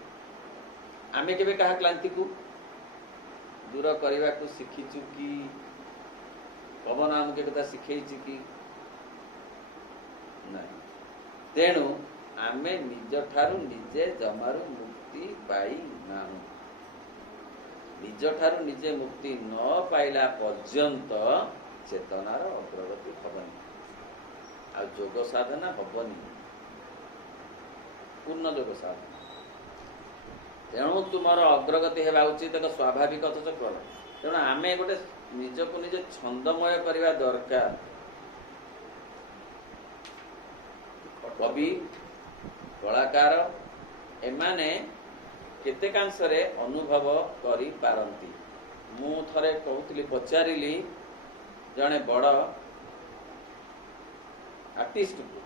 ଆମେ କେବେ କାହା କ୍ଳାନ୍ତିକୁ ଦୂର କରିବାକୁ ଶିଖିଛୁ କି? ପବନ ଆମକୁ ଏକଥା ଶିଖେଇଛି କି? ନାହିଁ। ତେଣୁ ଆମେ ନିଜଠାରୁ ନିଜେ ଜମାରୁ ମୁକ୍ତି ପାଇନାହୁଁ। ନିଜଠାରୁ ନିଜେ ମୁକ୍ତି ନ ପାଇଲା ପର୍ଯ୍ୟନ୍ତ ଚେତନାର ଅଗ୍ରଗତି ହବନି, ଆଉ ଯୋଗ ସାଧନା ହବନି, ପୂର୍ଣ୍ଣ ଯୋଗ ସାଧନା। ତେଣୁ ତୁମର ଅଗ୍ରଗତି ହେବା ଉଚିତ, ଏକ ସ୍ୱାଭାବିକ ଅଥଚ କର। ତେଣୁ ଆମେ ଗୋଟେ ନିଜକୁ ନିଜେ ଛନ୍ଦମୟ କରିବା ଦରକାର। କବି, କଳାକାର ଏମାନେ କେତେକାଂଶରେ ଅନୁଭବ କରିପାରନ୍ତି। ମୁଁ ଥରେ କହୁଥିଲି, ପଚାରିଲି ଜଣେ ବଡ଼ ଆର୍ଟିଷ୍ଟକୁ,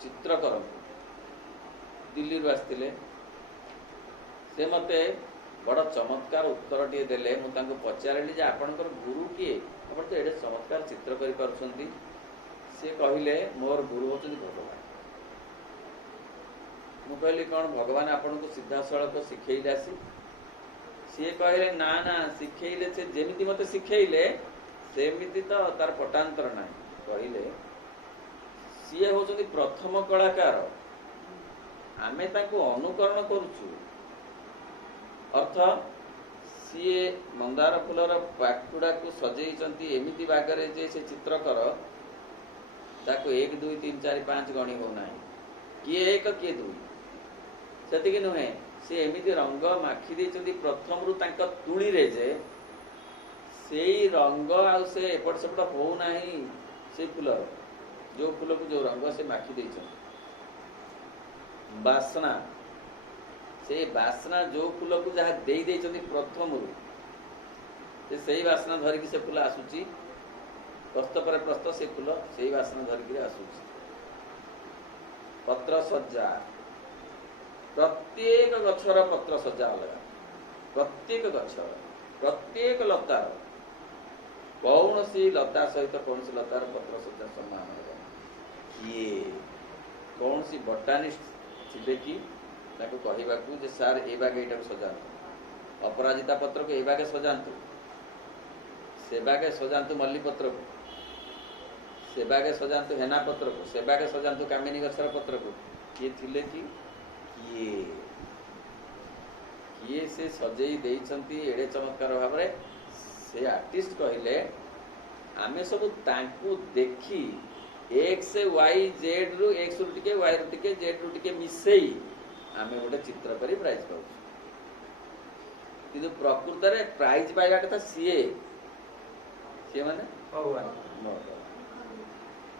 ଚିତ୍ରକରଙ୍କୁ, ଦିଲ୍ଲୀରୁ ଆସିଥିଲେ। ସେ ମୋତେ ବଡ଼ ଚମତ୍କାର ଉତ୍ତରଟିଏ ଦେଲେ। ମୁଁ ତାଙ୍କୁ ପଚାରିଲି ଯେ ଆପଣଙ୍କର ଗୁରୁ କିଏ? ଆପଣ ତ ଏଡ଼େ ଚମତ୍କାର ଚିତ୍ର କରିପାରୁଛନ୍ତି। ସେ କହିଲେ ମୋର ଗୁରୁ ହେଉଛନ୍ତି ଭଗବାନ। ମୁଁ କହିଲି କ'ଣ ଭଗବାନ ଆପଣଙ୍କୁ ସିଧାସଳଖ ଶିଖେଇଲେ ଆସି? ସିଏ କହିଲେ ନା ନା, ଶିଖେଇଲେ ସେ ଯେମିତି ମୋତେ ଶିଖେଇଲେ ସେମିତି ତ ତାର ପଟାନ୍ତର ନାହିଁ। କହିଲେ ସିଏ ହେଉଛନ୍ତି ପ୍ରଥମ କଳାକାର, ଆମେ ତାଙ୍କୁ ଅନୁକରଣ କରୁଛୁ। ଅର୍ଥ, ସିଏ ମନ୍ଦାର ଫୁଲର ପାଖୁଡ଼ାକୁ ସଜେଇଛନ୍ତି ଏମିତି ବାଗରେ ଯେ ସେ ଚିତ୍ରକର ତାକୁ 1 2 3 4 5 ଗଣି ହେଉନାହିଁ। କିଏ 1 କିଏ 2, ସେତିକି ନୁହେଁ। ସେ ଏମିତି ରଙ୍ଗ ମାଖି ଦେଇଛନ୍ତି ପ୍ରଥମରୁ ତାଙ୍କ ତୁଳିରେ ଯେ ସେଇ ରଙ୍ଗ ଆଉ ସେ ଏପଟ ସେପଟ ହେଉନାହିଁ। ସେ ଫୁଲର ଯେଉଁ ଫୁଲକୁ ଯେଉଁ ରଙ୍ଗ ସେ ମାଖି ଦେଇଛନ୍ତି। ବାସ୍ନା, ସେ ବାସ୍ନା ଯେଉଁ ଫୁଲକୁ ଯାହା ଦେଇଛନ୍ତି ପ୍ରଥମରୁ, ସେ ସେଇ ବାସ୍ନା ଧରିକି ସେ ଫୁଲ ଆସୁଛି। ପ୍ରସ୍ତ ପରେ ପ୍ରସ୍ତ ସେ ଫୁଲ ସେଇ ବାସ୍ନା ଧରିକି ଆସୁଛି। ପତ୍ର ସଜ୍ଜା, ପ୍ରତ୍ୟେକ ଗଛର ପତ୍ର ସଜ୍ଜା ଅଲଗା, ପ୍ରତ୍ୟେକ ଗଛର, ପ୍ରତ୍ୟେକ ଲତାର, କୌଣସି ଲତା ସହିତ କୌଣସି ଲତାର ପତ୍ର ସଜ୍ଜା ସମାନ ହେବ। କିଏ କୌଣସି ବଟାନିଷ୍ଟ ଥିବେ କି ତାକୁ କହିବାକୁ ଯେ ସାର୍ ଏ ବାଗେ ଏଇଟାକୁ ସଜାନ୍ତୁ, ଅପରାଜିତା ପତ୍ରକୁ ଏ ବାଗେ ସଜାନ୍ତୁ, ସେ ବାଗେ ସଜାନ୍ତୁ ମଲ୍ଲି ପତ୍ରକୁ, ସେ ବାଗେ ସଜାନ୍ତୁ ହେନା ପତ୍ରକୁ, ସେ ବାଗେ ସଜାନ୍ତୁ କାମିନୀ ଗଛର ପତ୍ରକୁ? କିଏ ଥିଲେ କି? କିଏ ସେ ସଜେଇ ଦେଇଛନ୍ତି ଏଡ଼େ ଚମତ୍କାର ଭାବରେ। ସେ ଆର୍ଟିଷ୍ଟ କହିଲେ ଆମେ ସବୁ ତାଙ୍କୁ ଦେଖି X Y Z ରୁ, X ରୁ ଟିକେ, Y ରୁ ଟିକେ, Z ରୁ ଟିକେ ମିଶେଇ ଆମେ ଗୋଟେ ଚିତ୍ର କରି ପ୍ରାଇଜ୍ ପାଉଛୁ। କିନ୍ତୁ ପ୍ରକୃତରେ ପ୍ରାଇଜ୍ ପାଇବା କଥା ସିଏ ମାନେ ଭଗବାନ।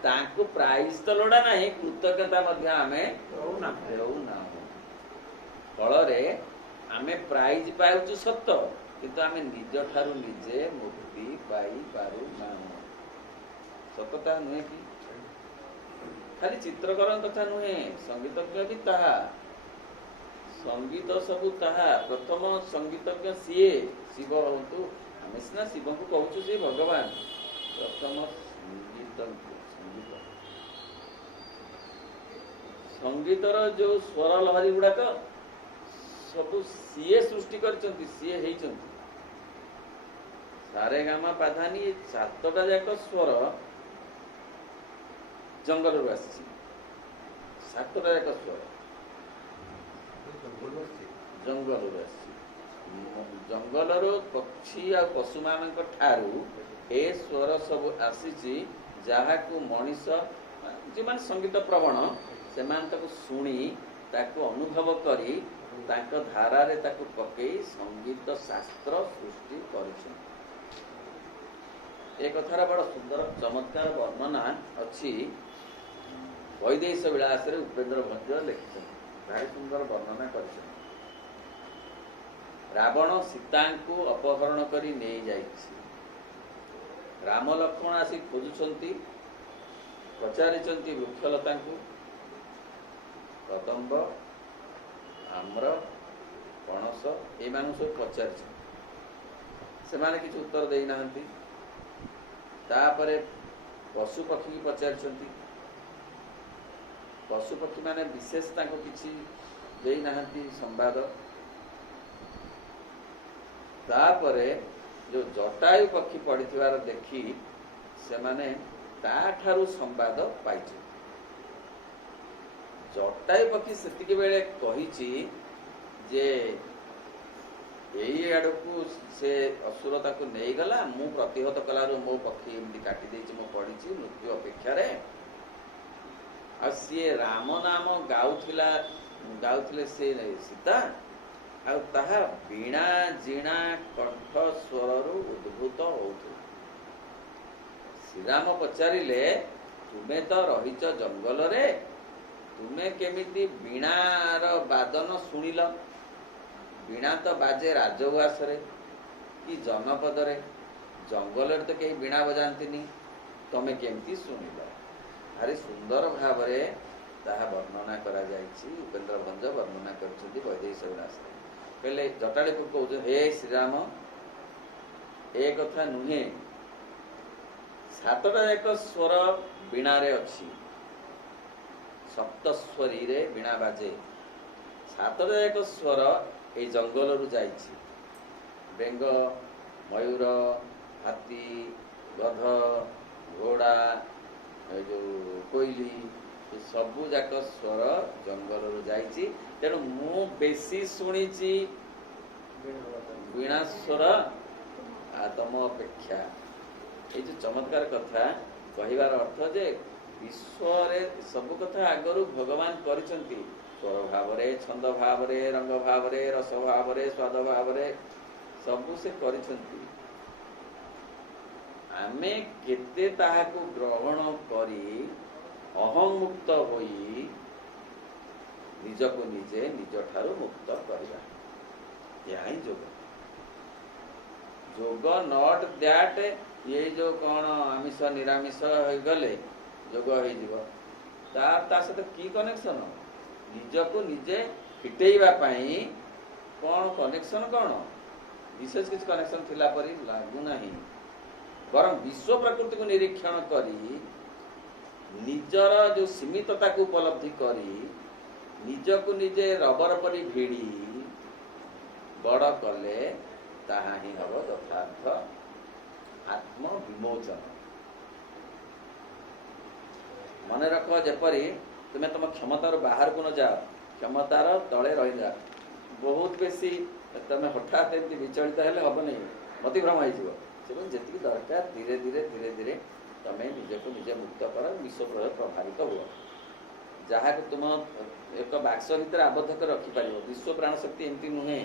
ତାଙ୍କୁ ପ୍ରାଇଜ୍ ତ ଲୋଡ଼ା ନାହିଁ, କୃତଜ୍ଞତା ମଧ୍ୟ ଆମେ ଦେଉନାହୁଁ। ଫଳରେ ଆମେ ପ୍ରାଇଜ୍ ପାଉଛୁ ସତ, କିନ୍ତୁ ଆମେ ନିଜଠାରୁ ନିଜେ ମୁକ୍ତି ପାଇପାରୁନାହୁଁ। ସତତା ନୁହେଁ କି? ଖାଲି ଚିତ୍ରକରଙ୍କ କଥା ନୁହେଁ, ସଙ୍ଗୀତଜ୍ଞ ବି ତାହା, ସଙ୍ଗୀତ ସବୁ ତାହା। ପ୍ରଥମ ସଙ୍ଗୀତଜ୍ଞ ସିଏ ଶିବ ହୁଅନ୍ତୁ, ଆମେ ସିନା ଶିବଙ୍କୁ କହୁଛୁ ସେ ଭଗବାନ। ପ୍ରଥମ ସଙ୍ଗୀତର ଯେଉଁ ସ୍ୱର ଲହରୀ ଗୁଡ଼ାକ ସବୁ ସିଏ ସୃଷ୍ଟି କରିଛନ୍ତି, ସିଏ ହେଇଛନ୍ତି। ସାରେ ଗାମା ପାଧାନି, 7ଟା ଯାକ ସ୍ୱର ଜଙ୍ଗଲରୁ ଆସିଛି। 7ଟା ଯାକ ସ୍ୱର ଜଙ୍ଗଲରୁ ଆସିଛି। ଜଙ୍ଗଲରୁ ପକ୍ଷୀ ଆଉ ପଶୁମାନଙ୍କ ଠାରୁ ଏ ସ୍ୱର ସବୁ ଆସିଛି, ଯାହାକୁ ମଣିଷ, ଯେଉଁମାନେ ସଙ୍ଗୀତ ପ୍ରବଣ, ସେମାନେ ତାକୁ ଶୁଣି, ତାକୁ ଅନୁଭବ କରି, ତାଙ୍କ ଧାରାରେ ତାକୁ ପକେଇ ସଙ୍ଗୀତ ଶାସ୍ତ୍ର ସୃଷ୍ଟି କରିଛନ୍ତି। ଏ କଥାର ବଡ଼ ସୁନ୍ଦର ଚମତ୍କାର ବର୍ଣ୍ଣନା ଅଛି ବୈଦେଶ ବିଳାସରେ। ଉପେନ୍ଦ୍ର ଭଞ୍ଜ ଲେଖିଛନ୍ତି, ଭାରି ସୁନ୍ଦର ବର୍ଣ୍ଣନା କରିଛନ୍ତି। ରାବଣ ସୀତାଙ୍କୁ ଅପହରଣ କରି ନେଇଯାଇଛି। ରାମ ଲକ୍ଷ୍ମଣ ଆସି ଖୋଜୁଛନ୍ତି, ପଚାରିଛନ୍ତି ବୃକ୍ଷଲତାଙ୍କୁ, କଦମ୍ବ, ଆମ୍ର, ପଣସ ଏମାନଙ୍କୁ ସବୁ ପଚାରିଛନ୍ତି। ସେମାନେ କିଛି ଉତ୍ତର ଦେଇନାହାନ୍ତି। ତାପରେ ପଶୁପକ୍ଷୀକି ପଚାରିଛନ୍ତି। ପଶୁପକ୍ଷୀମାନେ ବିଶେଷ ତାଙ୍କୁ କିଛି ଦେଇନାହାନ୍ତି ସମ୍ବାଦ। ତାପରେ ଯେଉଁ ଜଟାୟୁ ପକ୍ଷୀ ପଡ଼ିଥିବାର ଦେଖି ସେମାନେ ତାଠାରୁ ସମ୍ବାଦ ପାଇଛନ୍ତି। ଜଟାୟୁ ପକ୍ଷୀ ସେତିକି ବେଳେ କହିଛି ଯେ ଏଇ ଆଡ଼କୁ ସେ ଅସୁର ତାକୁ ନେଇଗଲା, ମୁଁ ପ୍ରତିହତ କଲାରୁ ମୋ ପକ୍ଷୀ ଏମିତି କାଟି ଦେଇଛି, ମୁଁ ପଡ଼ିଛି ମୃତ୍ୟୁ ଅପେକ୍ଷାରେ। ଆଉ ସିଏ ରାମ ନାମ ଗାଉଥିଲେ ସେ ସୀତା, ଆଉ ତାହା ବୀଣା ଜିଣା କଣ୍ଠ ସ୍ୱରରୁ ଉଦ୍ଭୂତ ହେଉଥିଲା। ଶ୍ରୀରାମ ପଚାରିଲେ, ତୁମେ ତ ରହିଛ ଜଙ୍ଗଲରେ, ତୁମେ କେମିତି ବୀଣାର ବାଦନ ଶୁଣିଲ? ବୀଣା ତ ବାଜେ ରାଜଉଆସରେ କି ଜନପଦରେ, ଜଙ୍ଗଲରେ ତ କେହି ବୀଣା ବଜାନ୍ତିନି, ତମେ କେମିତି ଶୁଣିଲ? ଭାରି ସୁନ୍ଦର ଭାବରେ ତାହା ବର୍ଣ୍ଣନା କରାଯାଇଛି। ଉପେନ୍ଦ୍ର ଭଞ୍ଜ ବର୍ଣ୍ଣନା କରିଛନ୍ତି ବୈଦେହୀଶ ବିଳାସରେ। କହିଲେ ଜଟାୟୁକୁ କହୁଛ, ହେ ଶ୍ରୀରାମ, ଏ କଥା ନୁହେଁ, 7ଟା ଏକ ସ୍ୱର ବୀଣାରେ ଅଛି, ସପ୍ତସ୍ୱରୀରେ ବୀଣା ବାଜେ। 7ଟା ଏକ ସ୍ୱର ଏଇ ଜଙ୍ଗଲରୁ ଯାଇଛି। ବେଙ୍ଗ, ମୟୂର, ହାତୀ, ଗଧ, ଘୋଡ଼ା, ଏ ଯେଉଁ କୋଇଲି, ଏ ସବୁ ଯାକ ସ୍ୱର ଜଙ୍ଗଲରୁ ଯାଇଛି। ତେଣୁ ମୁଁ ବେଶୀ ଶୁଣିଛି ବୀଣା ସ୍ୱର ତମ ଅପେକ୍ଷା। ଏଇ ଯେଉଁ ଚମତ୍କାର କଥା କହିବାର ଅର୍ଥ ଯେ ବିଶ୍ୱରେ ସବୁ କଥା ଆଗରୁ ଭଗବାନ କରିଛନ୍ତି, ସ୍ୱର ଭାବରେ, ଛନ୍ଦ ଭାବରେ, ରଙ୍ଗ ଭାବରେ, ରସ ଭାବରେ, ସ୍ୱାଦ ଭାବରେ, ସବୁ ସେ କରିଛନ୍ତି। ଆମେ କେତେ ତାହାକୁ ଗ୍ରହଣ କରି ଅହଂମୁକ୍ତ ହୋଇ ନିଜକୁ ନିଜେ ନିଜଠାରୁ ମୁକ୍ତ କରିବା, ଏହା ହିଁ ଯୋଗ। ଯୋଗ ନଟ୍ ଦ୍ୟାଟ୍ ଇଏ ଯେଉଁ କ'ଣ ଆମିଷ ନିରାମିଷ ହେଇଗଲେ ଯୋଗ ହେଇଯିବ, ତା ସହିତ କି କନେକ୍ସନ? ନିଜକୁ ନିଜେ ଫିଟେଇବା ପାଇଁ କ'ଣ କନେକ୍ସନ? କ'ଣ ବିଶେଷ କିଛି କନେକ୍ସନ ଥିଲା ପରି ଲାଗୁନାହିଁ। ବରଂ ବିଶ୍ୱ ପ୍ରକୃତିକୁ ନିରୀକ୍ଷଣ କରି ନିଜର ଯେଉଁ ସୀମିତତାକୁ ଉପଲବ୍ଧି କରି ନିଜକୁ ନିଜେ ରବର ପରି ଭିଡ଼ି ବଡ଼ କଲେ ତାହା ହିଁ ହେବ ଯଥାର୍ଥ ଆତ୍ମବିମୋଚନ। ମନେ ରଖ, ଯେପରି ତୁମେ ତୁମ କ୍ଷମତାରୁ ବାହାରକୁ ନ ଯାଅ, କ୍ଷମତାର ତଳେ ରହିଯାଅ। ବହୁତ ବେଶୀ ତୁମେ ହଠାତ୍ ଏମିତି ବିଚଳିତ ହେଲେ ହେବନି, ମତିଭ୍ରମ ହେଇଯିବ। ସେମିତି ଯେତିକି ଦରକାର ଧୀରେ ଧୀରେ ଧୀରେ ଧୀରେ ତୁମେ ନିଜକୁ ନିଜେ ମୁକ୍ତ କର, ବିଶ୍ୱ ପ୍ରଭାବିତ ହୁଅ। ଯାହାକୁ ତୁମ ଏକ ବାକ୍ସ ଭିତରେ ଆବଦ୍ଧ କରି ରଖିପାରିବ। ବିଶ୍ୱ ପ୍ରାଣ ଶକ୍ତି ଏମିତି ନୁହେଁ,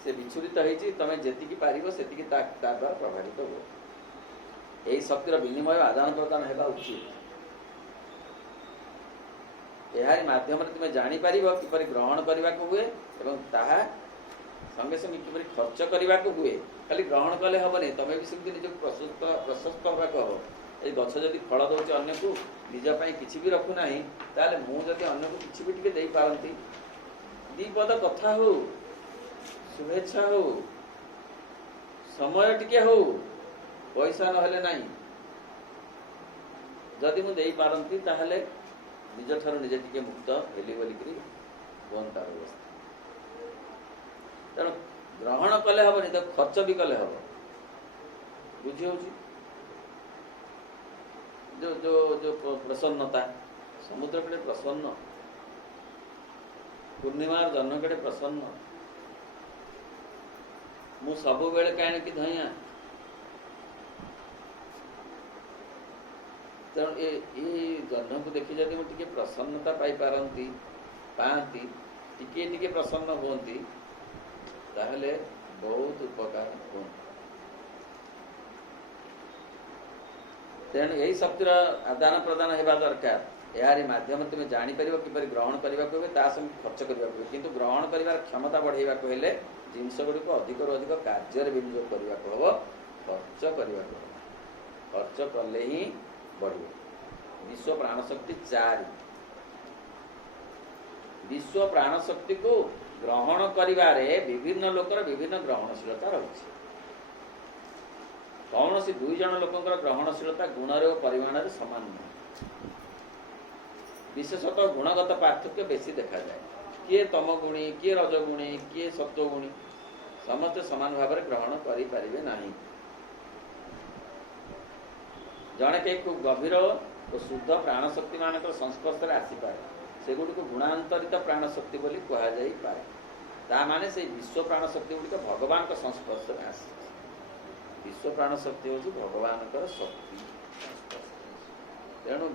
ସେ ବିଚ୍ଛୁରିତ ହେଇଛି, ତୁମେ ଯେତିକି ପାରିବ ସେତିକି ତା ଦ୍ୱାରା ପ୍ରଭାବିତ ହୁଅ। ଏହି ଶକ୍ତିର ବିନିମୟ ଆଦାନ ପ୍ରଦାନ ହେବା ଉଚିତ। ଏହାରି ମାଧ୍ୟମରେ ତୁମେ ଜାଣିପାରିବ କିପରି ଗ୍ରହଣ କରିବାକୁ ହୁଏ ଏବଂ ତାହା ସଙ୍ଗେ ସଙ୍ଗେ କିପରି ଖର୍ଚ୍ଚ କରିବାକୁ ହୁଏ। ଖାଲି ଗ୍ରହଣ କଲେ ହେବନି, ତୁମେ ବି ସେମିତି ନିଜକୁ ପ୍ରଶସ୍ତ ହେବାକୁ ହେବ। ଏଇ ଗଛ ଯଦି ଫଳ ଦେଉଛି ଅନ୍ୟକୁ, ନିଜ ପାଇଁ କିଛି ବି ରଖୁନାହିଁ, ତାହେଲେ ମୁଁ ଯଦି ଅନ୍ୟକୁ କିଛି ବି ଟିକେ ଦେଇପାରନ୍ତି, ଦୁଇ ପଦ କଥା ହଉ, ଶୁଭେଚ୍ଛା ହଉ, ସମୟ ଟିକେ ହଉ, ପଇସା ନହେଲେ ନାହିଁ, ଯଦି ମୁଁ ଦେଇପାରନ୍ତି ତାହେଲେ ନିଜଠାରୁ ନିଜେ ଟିକେ ମୁକ୍ତ ହେଲି ବୋଲିକିରି ହୁଅନ୍ତା ବ୍ୟବସ୍ଥା। ତେଣୁ ଗ୍ରହଣ କଲେ ହେବନି, ତ ଖର୍ଚ୍ଚ ବି କଲେ ହେବ। ବୁଝି ହେଉଛି? ଯୋଉ ପ୍ରସନ୍ନତା, ସମୁଦ୍ର କେଡ଼େ ପ୍ରସନ୍ନ, ପୂର୍ଣ୍ଣିମାର ଜହ୍ନ କେଡ଼େ ପ୍ରସନ୍ନ, ମୁଁ ସବୁବେଳେ କାହିଁକି ଧଇଁଆ। ତେଣୁ ଏଇ ଜହ୍ନକୁ ଦେଖି ଯଦି ମୁଁ ଟିକେ ପ୍ରସନ୍ନତା ପାଆନ୍ତି, ଟିକେ ଟିକେ ପ୍ରସନ୍ନ ହୁଅନ୍ତି, ତାହେଲେ ବହୁତ ଉପକାର ହୁଅନ୍ତା। ତେଣୁ ଏହି ଶକ୍ତିର ଆଦାନ ପ୍ରଦାନ ହେବା ଦରକାର। ଏହାରି ମାଧ୍ୟମରେ ତୁମେ ଜାଣିପାରିବ କିପରି ଗ୍ରହଣ କରିବାକୁ ହୁଏ, ତା ସଙ୍ଗେ ଖର୍ଚ୍ଚ କରିବାକୁ ହୁଏ। କିନ୍ତୁ ଗ୍ରହଣ କରିବାର କ୍ଷମତା ବଢ଼ାଇବାକୁ ହେଲେ ଜିନିଷ ଗୁଡ଼ିକୁ ଅଧିକରୁ ଅଧିକ କାର୍ଯ୍ୟରେ ବିନିଯୋଗ କରିବାକୁ ହେବ, ଖର୍ଚ୍ଚ କରିବାକୁ ହେବ। ଖର୍ଚ୍ଚ କଲେ ହିଁ ବଢ଼ିବ। ବିଶ୍ୱ ପ୍ରାଣଶକ୍ତି 4। ବିଶ୍ୱ ପ୍ରାଣଶକ୍ତିକୁ ଗ୍ରହଣ କରିବାରେ ବିଭିନ୍ନ ଲୋକର ବିଭିନ୍ନ ଗ୍ରହଣଶୀଳତା ରହିଛି। କୌଣସି 2 ଜଣ ଲୋକଙ୍କର ଗ୍ରହଣଶୀଳତା ଗୁଣରେ ଓ ପରିମାଣରେ ସମାନ ନୁହେଁ। ବିଶେଷତଃ ଗୁଣଗତ ପାର୍ଥକ୍ୟ ବେଶୀ ଦେଖାଯାଏ। କିଏ ତମଗୁଣୀ, କିଏ ରଜଗୁଣୀ, କିଏ ସତ୍ୱଗୁଣୀ। ସମସ୍ତେ ସମାନ ଭାବରେ ଗ୍ରହଣ କରିପାରିବେ ନାହିଁ। ଜଣେ କେହି ଖୁବ୍ ଗଭୀର ଓ ଶୁଦ୍ଧ ପ୍ରାଣଶକ୍ତି ମାନଙ୍କର ସଂସ୍ପର୍ଶରେ ଆସିପାରେ, ସେଗୁଡ଼ିକୁ ଗୁଣାନ୍ତରିତ ପ୍ରାଣଶକ୍ତି ବୋଲି କୁହାଯାଇପାରେ। ତା ମାନେ ସେଇ ବିଶ୍ୱ ପ୍ରାଣଶକ୍ତି ଗୁଡ଼ିକ ଭଗବାନଙ୍କ ସଂସ୍ପର୍ଶରେ ଆସିଛି। ବିଶ୍ୱ ପ୍ରାଣଶକ୍ତି ହେଉଛି ଭଗବାନଙ୍କର ଶକ୍ତି। ତେଣୁ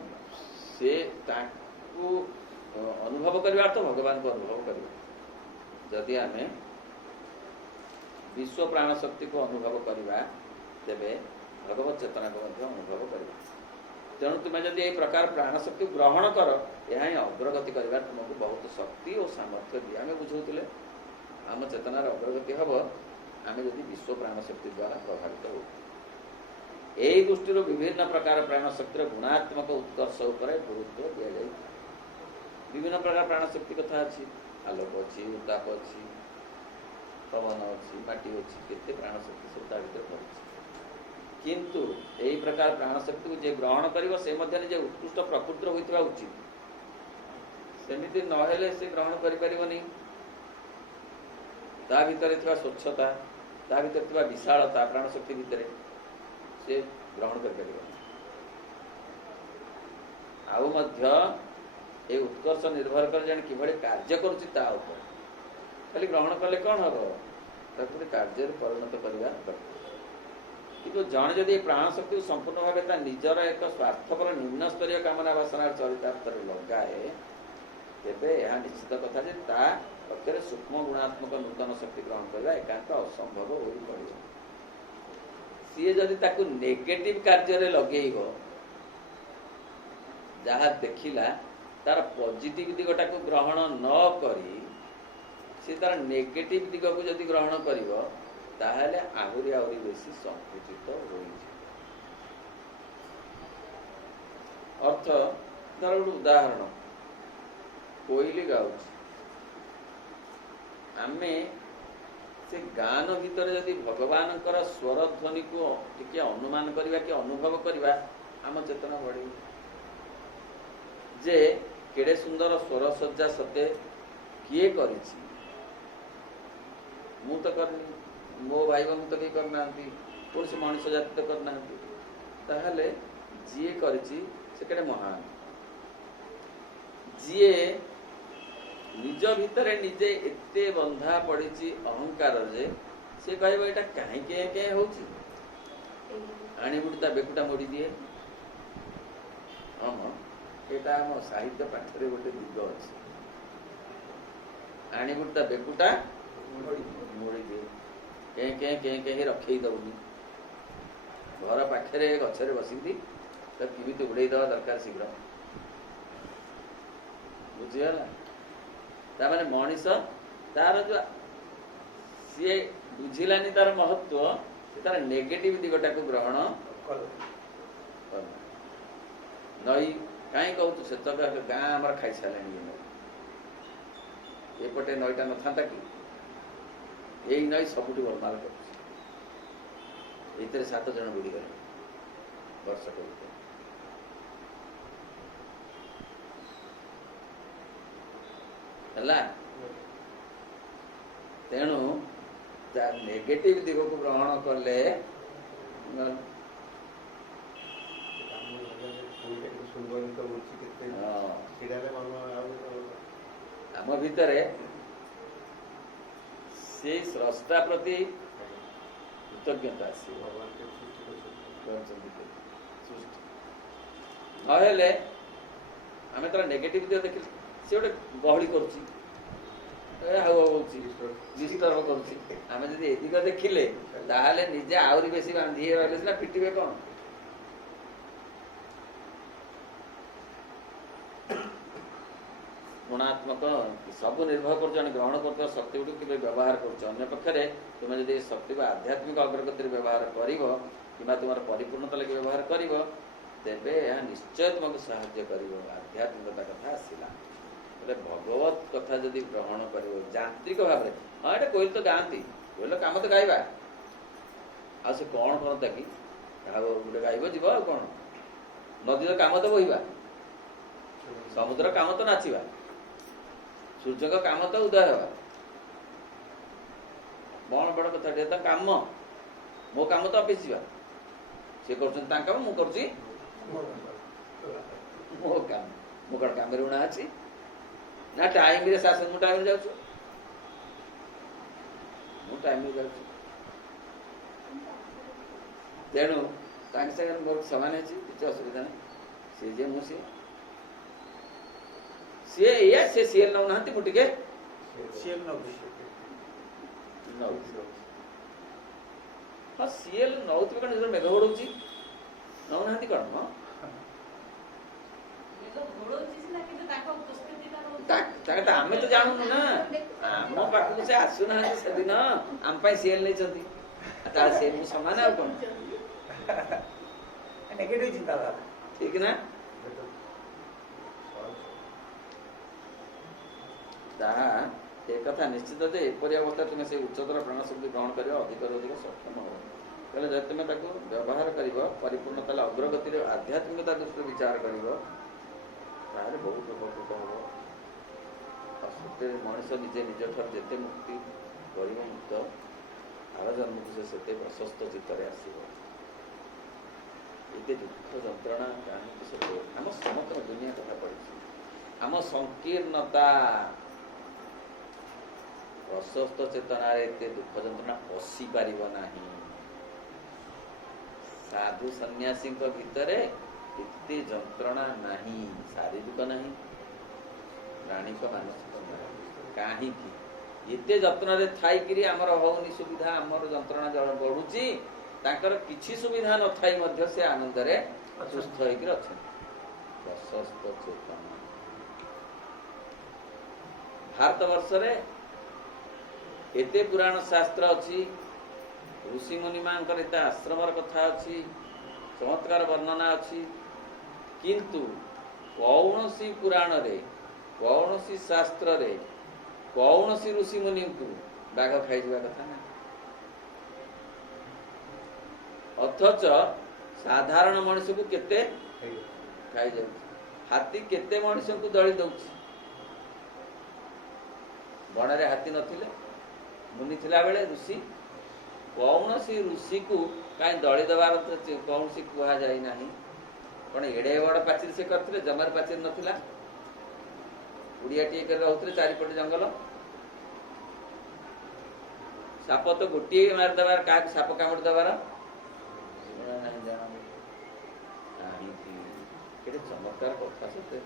ସେ ତାକୁ ଅନୁଭବ କରିବା ତ ଭଗବାନଙ୍କୁ ଅନୁଭବ କରିବା। ଯଦି ଆମେ ବିଶ୍ୱ ପ୍ରାଣଶକ୍ତିକୁ ଅନୁଭବ କରିବା, ତେବେ ଭଗବତ ଚେତନାକୁ ମଧ୍ୟ ଅନୁଭବ କରିବା। ତେଣୁ ତୁମେ ଯଦି ଏହି ପ୍ରକାର ପ୍ରାଣଶକ୍ତି ଗ୍ରହଣ କର, ଏହା ହିଁ ଅଗ୍ରଗତି କରିବା ତୁମକୁ ବହୁତ ଶକ୍ତି ଓ ସାମର୍ଥ୍ୟ ଦିଏ। ଆମେ ବୁଝାଉଥିଲେ ଆମ ଚେତନାର ଅଗ୍ରଗତି ହେବ ଆମେ ଯଦି ବିଶ୍ୱ ପ୍ରାଣଶକ୍ତି ଦ୍ୱାରା ପ୍ରଭାବିତ ହେଉ। ଏହି ଦୃଷ୍ଟିରୁ ବିଭିନ୍ନ ପ୍ରକାର ପ୍ରାଣଶକ୍ତିର ଗୁଣାତ୍ମକ ଉତ୍କର୍ଷ ଉପରେ ଗୁରୁତ୍ୱ ଦିଆଯାଇ। ବିଭିନ୍ନ ପ୍ରକାର ପ୍ରାଣଶକ୍ତି କଥା ଅଛି। ଆଲୋକ ଅଛି, ଉତ୍ତାପ ଅଛି, ପବନ ଅଛି, ମାଟି ଅଛି, କେତେ ପ୍ରାଣଶକ୍ତି ସବୁ ତା ଭିତରେ ରହିଛି। କିନ୍ତୁ ଏହି ପ୍ରକାର ପ୍ରାଣଶକ୍ତିକୁ ଯିଏ ଗ୍ରହଣ କରିବ ସେ ମଧ୍ୟ ନିଜେ ଉତ୍କୃଷ୍ଟ ପ୍ରକୃତିର ହୋଇଥିବା ଉଚିତ। ସେମିତି ନହେଲେ ସେ ଗ୍ରହଣ କରିପାରିବନି। ତା ଭିତରେ ଥିବା ସ୍ୱଚ୍ଛତା, ତା ଭିତରେ ଥିବା ବିଶାଳତା ପ୍ରାଣଶକ୍ତି ଭିତରେ ସେ ଗ୍ରହଣ କରିପାରିବନି। ଆଉ ମଧ୍ୟ এই ଉତ୍କର୍ଷ ନିର୍ଭର କରେ ଜଣେ କିଭଳି କାର୍ଯ୍ୟ କରୁଛି ତା ଉପରେ। ଖାଲି ଗ୍ରହଣ କଲେ କ'ଣ ହେବ? ତାକୁ ଗୋଟେ କାର୍ଯ୍ୟରେ ପରିଣତ କରିବା ଦରକାର। କିନ୍ତୁ ଜଣେ ଯଦି ଏ ପ୍ରାଣଶକ୍ତିକୁ ସମ୍ପୂର୍ଣ୍ଣ ଭାବେ ତା ନିଜର ଏକ ସ୍ୱାର୍ଥପର ନିମ୍ନସ୍ତରୀୟ କାମନା ବାସନାର ଚରିତାର୍ଥରେ ଲଗାଏ, ତେବେ ଏହା ନିଶ୍ଚିତ କଥା ଯେ ତା ପକ୍ଷରେ ସୂକ୍ଷ୍ମ ଗୁଣାତ୍ମକ ନୂତନ ଶକ୍ତି ଗ୍ରହଣ କରିବା ଏକାନ୍ତ ଅସମ୍ଭବ ହୋଇ ପଡ଼ିବ। ସିଏ ଯଦି ତାକୁ ନେଗେଟିଭ କାର୍ଯ୍ୟରେ ଲଗେଇବ, ଯାହା ଦେଖିଲା ତାର ପଜିଟିଭ ଦିଗଟାକୁ ଗ୍ରହଣ ନ କରି ସେ ତାର ନେଗେଟିଭ ଦିଗକୁ ଯଦି ଗ୍ରହଣ କରିବ, ତାହେଲେ ଆହୁରି ଆହୁରି ବେଶୀ ସଂକୁଚିତ ହୋଇଯିବ। ଅର୍ଥ, ଧର ଗୋଟେ ଉଦାହରଣ, କୋଇଲି ଗାଉଛି, ଆମେ ସେ ଗାନ ଭିତରେ ଯଦି ଭଗବାନଙ୍କର ସ୍ୱର ଧ୍ୱନିକୁ ଟିକେ ଅନୁମାନ କରିବା କି ଅନୁଭବ କରିବା, ଆମ ଚେତନା ବଢ଼ିବ। ଯେ କେଡ଼େ ସୁନ୍ଦର ସ୍ୱର ସଜ୍ଜା ସତେ କିଏ କରିଛି? ମୁଁ ତ କରିନି, ମୋ ଭାଇ ବନ୍ଧୁ ତ କେହି କରିନାହାନ୍ତି, କୌଣସି ମଣିଷ ଜାତି ତ କରିନାହାନ୍ତି। ତାହେଲେ ଯିଏ କରିଛି ସେ କେଡ଼େ ମହାନ। ଯିଏ ନିଜ ଭିତରେ ନିଜେ ଏତେ ବନ୍ଧା ପଡ଼ିଛି ଅହଙ୍କାର ଯେ ସେ କହିବ ଏଇଟା କାହିଁକି କେଁ ହେଉଛି, ଆଣିବୁଟି ତା ବେକୁଟା ମୋଡ଼ି ଦିଏ। ହଁ, ଏଇଟା ଆମ ସାହିତ୍ୟ ପାଠରେ ଗୋଟେ ଦିଗ ଅଛି। ଆଣିବୁଟି ତା ବେକୁଟା ମୋଡ଼ି ଦିଏ, କେଁ କେଁ କେଁ କେଁ ରଖେଇ ଦଉନି। ଘର ପାଖରେ ଗଛରେ ବସିକି ତାକୁ କେମିତି ଉଡ଼େଇ ଦେବା ଦରକାର ଶୀଘ୍ର। ବୁଝିଗଲା? ତାମାନେ ମଣିଷ ତାର ଯୋଉ ସିଏ ବୁଝିଲାନି ତାର ମହତ୍ଵ, ସେ ତାର ନେଗେଟିଭ ଦିଗଟାକୁ ଗ୍ରହଣ କଲା। ନଈ କାହିଁ କହୁଛୁ? ସେତକ ଗାଁ ଆମର ଖାଇସାରିଲାଣି। ନଈ ଏପଟେ ନଈଟା ନଥାନ୍ତା କି? ଏଇ ନଈ ସବୁଠି ବର୍ମାଲ କରୁଛି। ଏଇଥିରେ 7 ଜଣ ବୁଡ଼ିଗଲେ ବର୍ଷକ ଭିତରେ। ହେଲା? ତେଣୁ ତା ନେଗେଟିଭ ଦିଗକୁ ଗ୍ରହଣ କଲେ ଆମ ଭିତରେ ସେଇ ସ୍ରଷ୍ଟା ପ୍ରତି କୃତଜ୍ଞତା ଆସିବ। ନହେଲେ ଆମେ ତାର ନେଗେଟିଭ ଦିଗ ଦେଖିଲେ ସେ ଗୋଟେ ଗହଳି କରୁଛି, ଡିଷ୍ଟର୍ବ କରୁଛି। ଆମେ ଯଦି ଏ ଦିଗ ଦେଖିଲେ ତାହେଲେ ନିଜେ ଆହୁରି ବେଶୀ ବାନ୍ଧି ରହିଲେ ସିନା ପିଟିବେ କ'ଣ? ଗୁଣାତ୍ମକ ସବୁ ନିର୍ଭର କରୁଛି ଜଣେ ଗ୍ରହଣ କରୁଥିବା ଶକ୍ତି ଗୁଡ଼ିକୁ କେବେ ବ୍ୟବହାର କରୁଛି। ଅନ୍ୟ ପକ୍ଷରେ ତୁମେ ଯଦି ଏ ଶକ୍ତିକୁ ଆଧ୍ୟାତ୍ମିକ ଅଗ୍ରଗତିରେ ବ୍ୟବହାର କରିବ, କିମ୍ବା ତୁମର ପରିପୂର୍ଣ୍ଣତା ଲାଗି ବ୍ୟବହାର କରିବ, ତେବେ ଏହା ନିଶ୍ଚୟ ତୁମକୁ ସାହାଯ୍ୟ କରିବ। ଆଧ୍ୟାତ୍ମିକତା କଥା ଆସିଲା, ବୋଲେ ଭଗବତ କଥା ଯଦି ଗ୍ରହଣ କରିବ ଯାନ୍ତ୍ରିକ ଭାବରେ, ହଁ ଏଇଟା କୋଇଲ ତ ଗାଆନ୍ତି, କୋଇଲ କାମ ତ ଗାଇବା, ଆଉ ସେ କ'ଣ କରନ୍ତା କି, ଗୋଟେ ଗାଇବ ଯିବ, ଆଉ କ'ଣ? ନଦୀର କାମ ତ ବୋହିବା, ସମୁଦ୍ର କାମ ତ ନାଚିବା, ସୂର୍ଯ୍ୟଙ୍କ କାମ ତ ଉଦୟ ହେବା। କ'ଣ ବଡ଼ କଥା ଟିକେ ତା କାମ, ମୋ କାମ ତ ଅଫିସ ଯିବା, ସେ କରୁଛନ୍ତି ତାଙ୍କ କାମ, ମୁଁ କରୁଛି ମୋ କାମ। ମୁଁ କ'ଣ କାମରେ ଉଣା ଅଛି ନା ଟାଇମରେ ଶାସନ? ମୁଁ ଟାଇମରେ ଯାଉଛି, ମୁଁ ଟାଇମରେ ଯାଉଛି। ତେଣୁ ତାଙ୍କ ସାଙ୍ଗରେ ମୋର ସମାନ ହେଇଛି, କିଛି ଅସୁବିଧା ନାହିଁ। ସିଏ ଯିଏ ମୁଁ ସିଏ ଏଇଆ, ସେ ସିଏଲ ନେଉନାହାନ୍ତି, ମୁଁ ଟିକେ ହଁ ସିଏଲ ନଉଥିବେ କ'ଣ? ଯେତେବେଳେ ମେଘ ଘୋଡ଼ଉଛି ନଉନାହାନ୍ତି କ'ଣ? ଆମେ ତ ଜାଣୁନୁ ନା, ଆମ ପାଖକୁ ସେ ଆସୁନାହାନ୍ତି ସେଦିନ, ଆମ ପାଇଁ ସିଏଲ ନେଇଛନ୍ତି, ତାହେଲେ ସେ ମୁଁ ସମାନ ଆଉ କ'ଣ? ଠିକ ନା? ତାହା ଏ କଥା ନିଶ୍ଚିତ ଯେ ଏପରି ଅବସ୍ଥା ତୁମେ ସେ ଉଚ୍ଚତର ପ୍ରାଣଶକ୍ତି ଗ୍ରହଣ କରିବା ଅଧିକରୁ ଅଧିକ ସକ୍ଷମ ହେବ। ତାହେଲେ ଯଦି ତୁମେ ତାକୁ ବ୍ୟବହାର କରିବ ପରିପୂର୍ଣ୍ଣ, ତାହେଲେ ଅଗ୍ରଗତିରେ ଆଧ୍ୟାତ୍ମିକତା ଦୃଷ୍ଟିରୁ ବିଚାର କରିବ, ତାହେଲେ ବହୁତ ଉପକୃତ ହେବ। ଆଉ ସତ୍ୟରେ ମଣିଷ ନିଜେ ନିଜଠାରୁ ଯେତେ ମୁକ୍ତି କରିବ ମୁକ୍ତ, ଆର ଜନ୍ମକୁ ସେ ସେତେ ପ୍ରଶସ୍ତ ଚିତ୍ତରେ ଆସିବ। ଏତେ ଦୁଃଖ ଯନ୍ତ୍ରଣା କାହିଁକି? ସବୁ ଆମ ସମଗ୍ର ଦୁନିଆ କଥା ପଡ଼ିଛି। ଆମ ସଂକୀର୍ଣ୍ଣତା, ପ୍ରଶସ୍ତ ଚେତନାରେ ଏତେ ଦୁଃଖ ଯନ୍ତ୍ରଣା ପଶି ପାରିବ ନାହିଁ। ସାଧୁ ସନ୍ନ୍ୟାସୀଙ୍କ ଭିତରେ ଏତେ ଯନ୍ତ୍ରଣା ନାହିଁ, ଶାରୀରିକ ନାହିଁ, ପ୍ରାଣିକ ମାନସିକ ନାହିଁ। କାହିଁକି? ଏତେ ଯତ୍ନରେ ଥାଇକିରି ଆମର ହଉନି ସୁବିଧା, ଆମର ଯନ୍ତ୍ରଣା ଜଳ ବଢୁଛି। ତାଙ୍କର କିଛି ସୁବିଧା ନଥାଇ ମଧ୍ୟ ସେ ଆନନ୍ଦରେ ସୁସ୍ଥ ହେଇକିରି ଅଛନ୍ତି। ପ୍ରଶସ୍ତ ଚେତନା। ଭାରତ ବର୍ଷରେ ଏତେ ପୁରାଣ ଶାସ୍ତ୍ର ଅଛି, ଋଷି ମୁନିମାନଙ୍କର ଏତେ ଆଶ୍ରମର କଥା ଅଛି, ଚମତ୍କାର ବର୍ଣ୍ଣନା ଅଛି, କିନ୍ତୁ କୌଣସି ପୁରାଣରେ, କୌଣସି ଶାସ୍ତ୍ରରେ, କୌଣସି ଋଷି ମୁନିଙ୍କୁ ବାଘ ଖାଇଯିବା କଥା ନାହିଁ। ଅଥଚ ସାଧାରଣ ମଣିଷକୁ କେତେ ଖାଇଯାଉଛି। ହାତୀ କେତେ ମଣିଷଙ୍କୁ ଦଳି ଦଉଛି। ବଣରେ ହାତୀ ନଥିଲେ, ମୁନି ଥିଲା ବେଳେ ଋଷି, କୌଣସି ଋଷିକୁ କାହିଁ ଦଳି ଦେବାର କୌଣସି କୁହାଯାଇ ନାହିଁ। କ'ଣ ଏଡ଼େ ବଡ଼ ପାଚିରି ସେ କରିଥିଲେ? ଜମାର ପାଚିରି ନଥିଲା, କୁଡ଼ିଆଟିଏ କରି ରହୁଥିଲେ, ଚାରିପଟେ ଜଙ୍ଗଲ। ସାପ ତ ଗୋଟିଏ ମାରିଦେବାର, କାହାକୁ ସାପ କାମୁଡ଼ି ଦେବାର କାହିଁକି? କେତେ ଚମତ୍କାର କଥା ସତେ।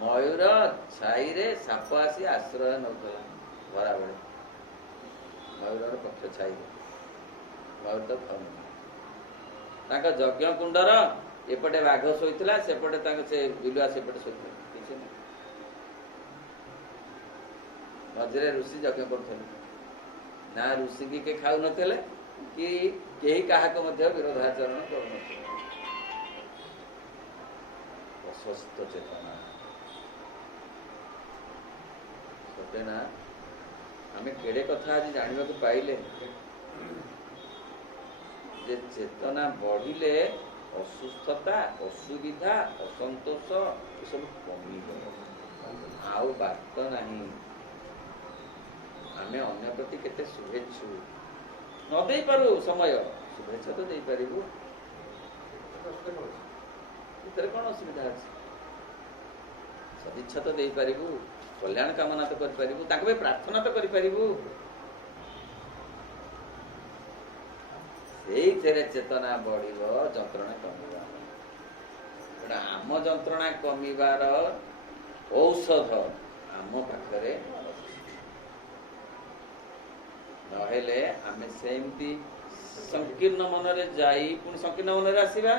ମୟୂର ଛାଇରେ ସାପ ଆସି ଆଶ୍ରୟ ନେଉଥିଲା ଖରାବେଳେ, ମୟୂରର ପକ୍ଷ ଛାଇରେ। ମୟୂର ତ ଖାଉନି। ତାଙ୍କ ଯଜ୍ଞ କୁଣ୍ଡର ଏପଟେ ବାଘ ଶୋଇଥିଲା, ସେପଟେ ତାଙ୍କ ସେ ବିଲୁଆ ସେପଟେ ଶୋଇଥିଲା, କିଛି ନାହିଁ। ମଝିରେ ଋଷି ଯଜ୍ଞ କରୁଥିଲେ, ନା ଋଷି କି କେହି ଖାଉନଥିଲେ, କି କେହି କାହାକୁ ମଧ୍ୟ ବିରୋଧାଚରଣ କରୁନଥିଲେ। ପ୍ରଶସ୍ତ ଚେତନା ସତେ ନା? ଆମେ କେଡ଼େ କଥା ଆଜି ଜାଣିବାକୁ ପାଇଲେ ଯେ ଚେତନା ବଢିଲେ ଅସୁସ୍ଥତା, ଅସୁବିଧା, ଅସନ୍ତୋଷ ଏସବୁ କମିବ, ଆଉ ବାଟ ନାହିଁ। ଆମେ ଅନ୍ୟ ପ୍ରତି କେତେ ଶୁଭେଚ୍ଛୁ, ନ ଦେଇପାରୁ ସମୟ, ଶୁଭେଚ୍ଛା ତ ଦେଇପାରିବୁ। ସେଥିରେ କ'ଣ ଅସୁବିଧା ଅଛି? ସଦିଚ୍ଛା ତ ଦେଇପାରିବୁ, କଲ୍ୟାଣ କାମନା ତ କରିପାରିବୁ, ତାଙ୍କ ପାଇଁ ପ୍ରାର୍ଥନା ତ କରିପାରିବୁ। ସେଇଥିରେ ଚେତନା ବଢିବ, ଯନ୍ତ୍ରଣା କମିବ। ତେଣୁ ଆମ ଯନ୍ତ୍ରଣା କମିବାର ଔଷଧ ଆମ ପାଖରେ ଅଛି। ନହେଲେ ଆମେ ସେମିତି ସଂକୀର୍ଣ୍ଣ ମନରେ ଯାଇ ପୁଣି ସଂକୀର୍ଣ୍ଣ ମନରେ ଆସିବା,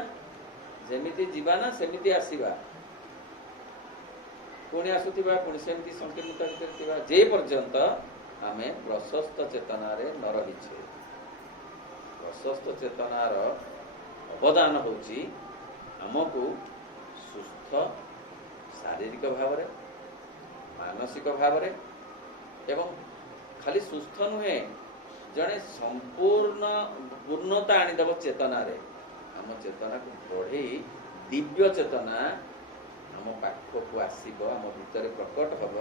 ଯେମିତି ଯିବା ନା ସେମିତି ଆସିବା। पुणी आसुथिबा पुणी सेमती संकीर्णता भितर थिबा जे पर्यंत आमे प्रशस्त चेतनारे न रहिछे प्रशस्त चेतनार अवदान होची आमको सुस्थ शारीरिक भाव रे मानसिक भाव रे एवं खाली सुस्थ नुहे जड़े संपूर्ण पूर्णता आनीदेव चेतना रे आम चेतना को बढ़े दिव्य चेतना आम पाखक आसब आम भितर प्रकट हम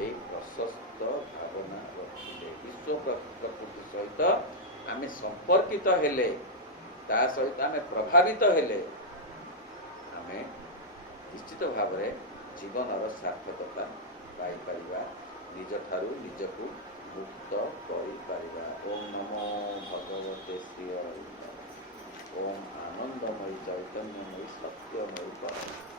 ये प्रशस्त भावना रखिले विश्व प्रकृति सहित आम संपर्कित हेले ता सहित आम प्रभावित हेले आम निश्चित भाव में जीवन सार्थकता पाई निज ठारू निजकू मुक्त कर। ओम नमो भगवते श्री अरविंद। ओम आनंदमयी चैतन्यमयी सत्यमयी परम।